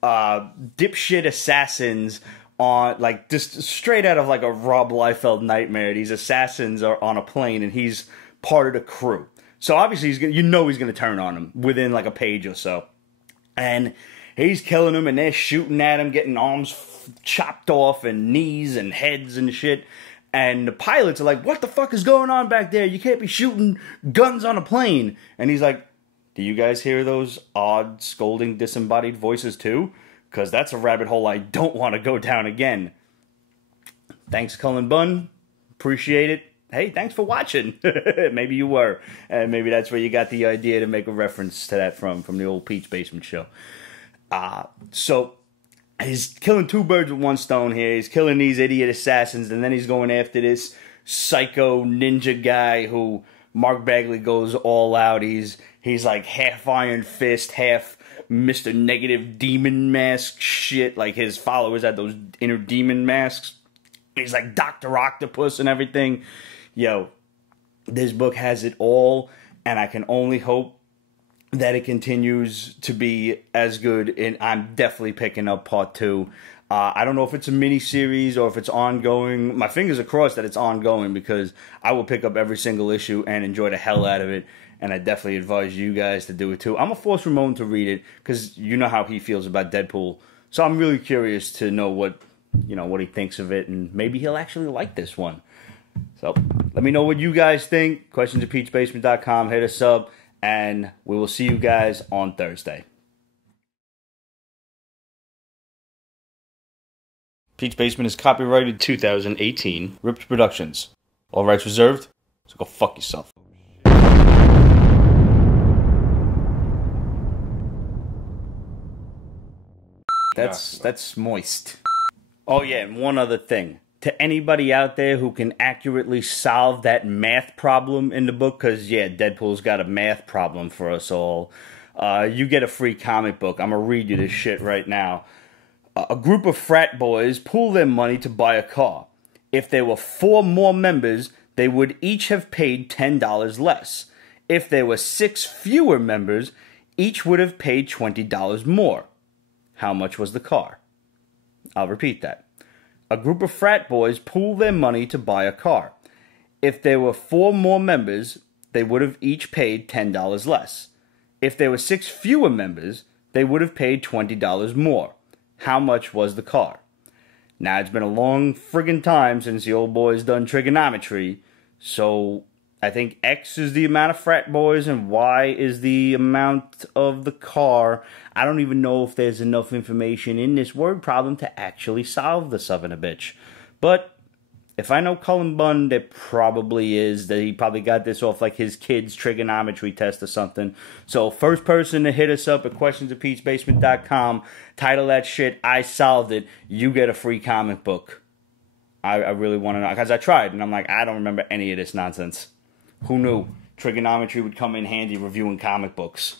dipshit assassins on, like, just straight out of like a Rob Liefeld nightmare. These assassins are on a plane and he's part of the crew. So obviously he's gonna turn on them within like a page or so. And he's killing them and they're shooting at him, getting arms chopped off and knees and heads and shit. And the pilots are like, what the fuck is going on back there? You can't be shooting guns on a plane. And he's like, do you guys hear those odd, scolding, disembodied voices too? Because that's a rabbit hole I don't want to go down again. Thanks, Cullen Bunn. Appreciate it. Hey, thanks for watching. Maybe you were. And maybe that's where you got the idea to make a reference to that from the old Pete's Basement show. So he's killing two birds with one stone here. He's killing these idiot assassins, and then he's going after this psycho ninja guy who Mark Bagley goes all out. He's like half Iron Fist, half Mr. Negative Demon Mask shit. Like his followers had those inner demon masks. He's like Dr. Octopus and everything. Yo, this book has it all, and I can only hope that it continues to be as good, and I'm definitely picking up part 2. I don't know if it's a mini-series or if it's ongoing. My fingers are crossed that it's ongoing, because I will pick up every single issue and enjoy the hell out of it, and I definitely advise you guys to do it too. I'm going to force Ramon to read it, because you know how he feels about Deadpool. So I'm really curious to know what he thinks of it, and maybe he'll actually like this one. So let me know what you guys think. Questions at peachbasement.com. Hit us up, and we will see you guys on Thursday. Peach Basement is copyrighted 2018. Ripped Productions. All rights reserved, so go fuck yourself. That's moist. Oh yeah, and one other thing. To anybody out there who can accurately solve that math problem in the book, because yeah, Deadpool's got a math problem for us all, you get a free comic book. I'm going to read you this shit right now. A group of frat boys pool their money to buy a car. If there were 4 more members, they would each have paid $10 less. If there were 6 fewer members, each would have paid $20 more. How much was the car? I'll repeat that. A group of frat boys pool their money to buy a car. If there were 4 more members, they would have each paid $10 less. If there were 6 fewer members, they would have paid $20 more. How much was the car? Now, it's been a long friggin' time since the old boy's done trigonometry, so I think X is the amount of frat boys and Y is the amount of the car. I don't even know if there's enough information in this word problem to actually solve the son of a bitch. But if I know Cullen Bunn, there probably is. That he probably got this off like his kid's trigonometry test or something. So first person to hit us up at questionsatpeachbasement.com, title that shit, I solved it, you get a free comic book. I really want to know, because I tried, and I'm like, I don't remember any of this nonsense. Who knew trigonometry would come in handy reviewing comic books?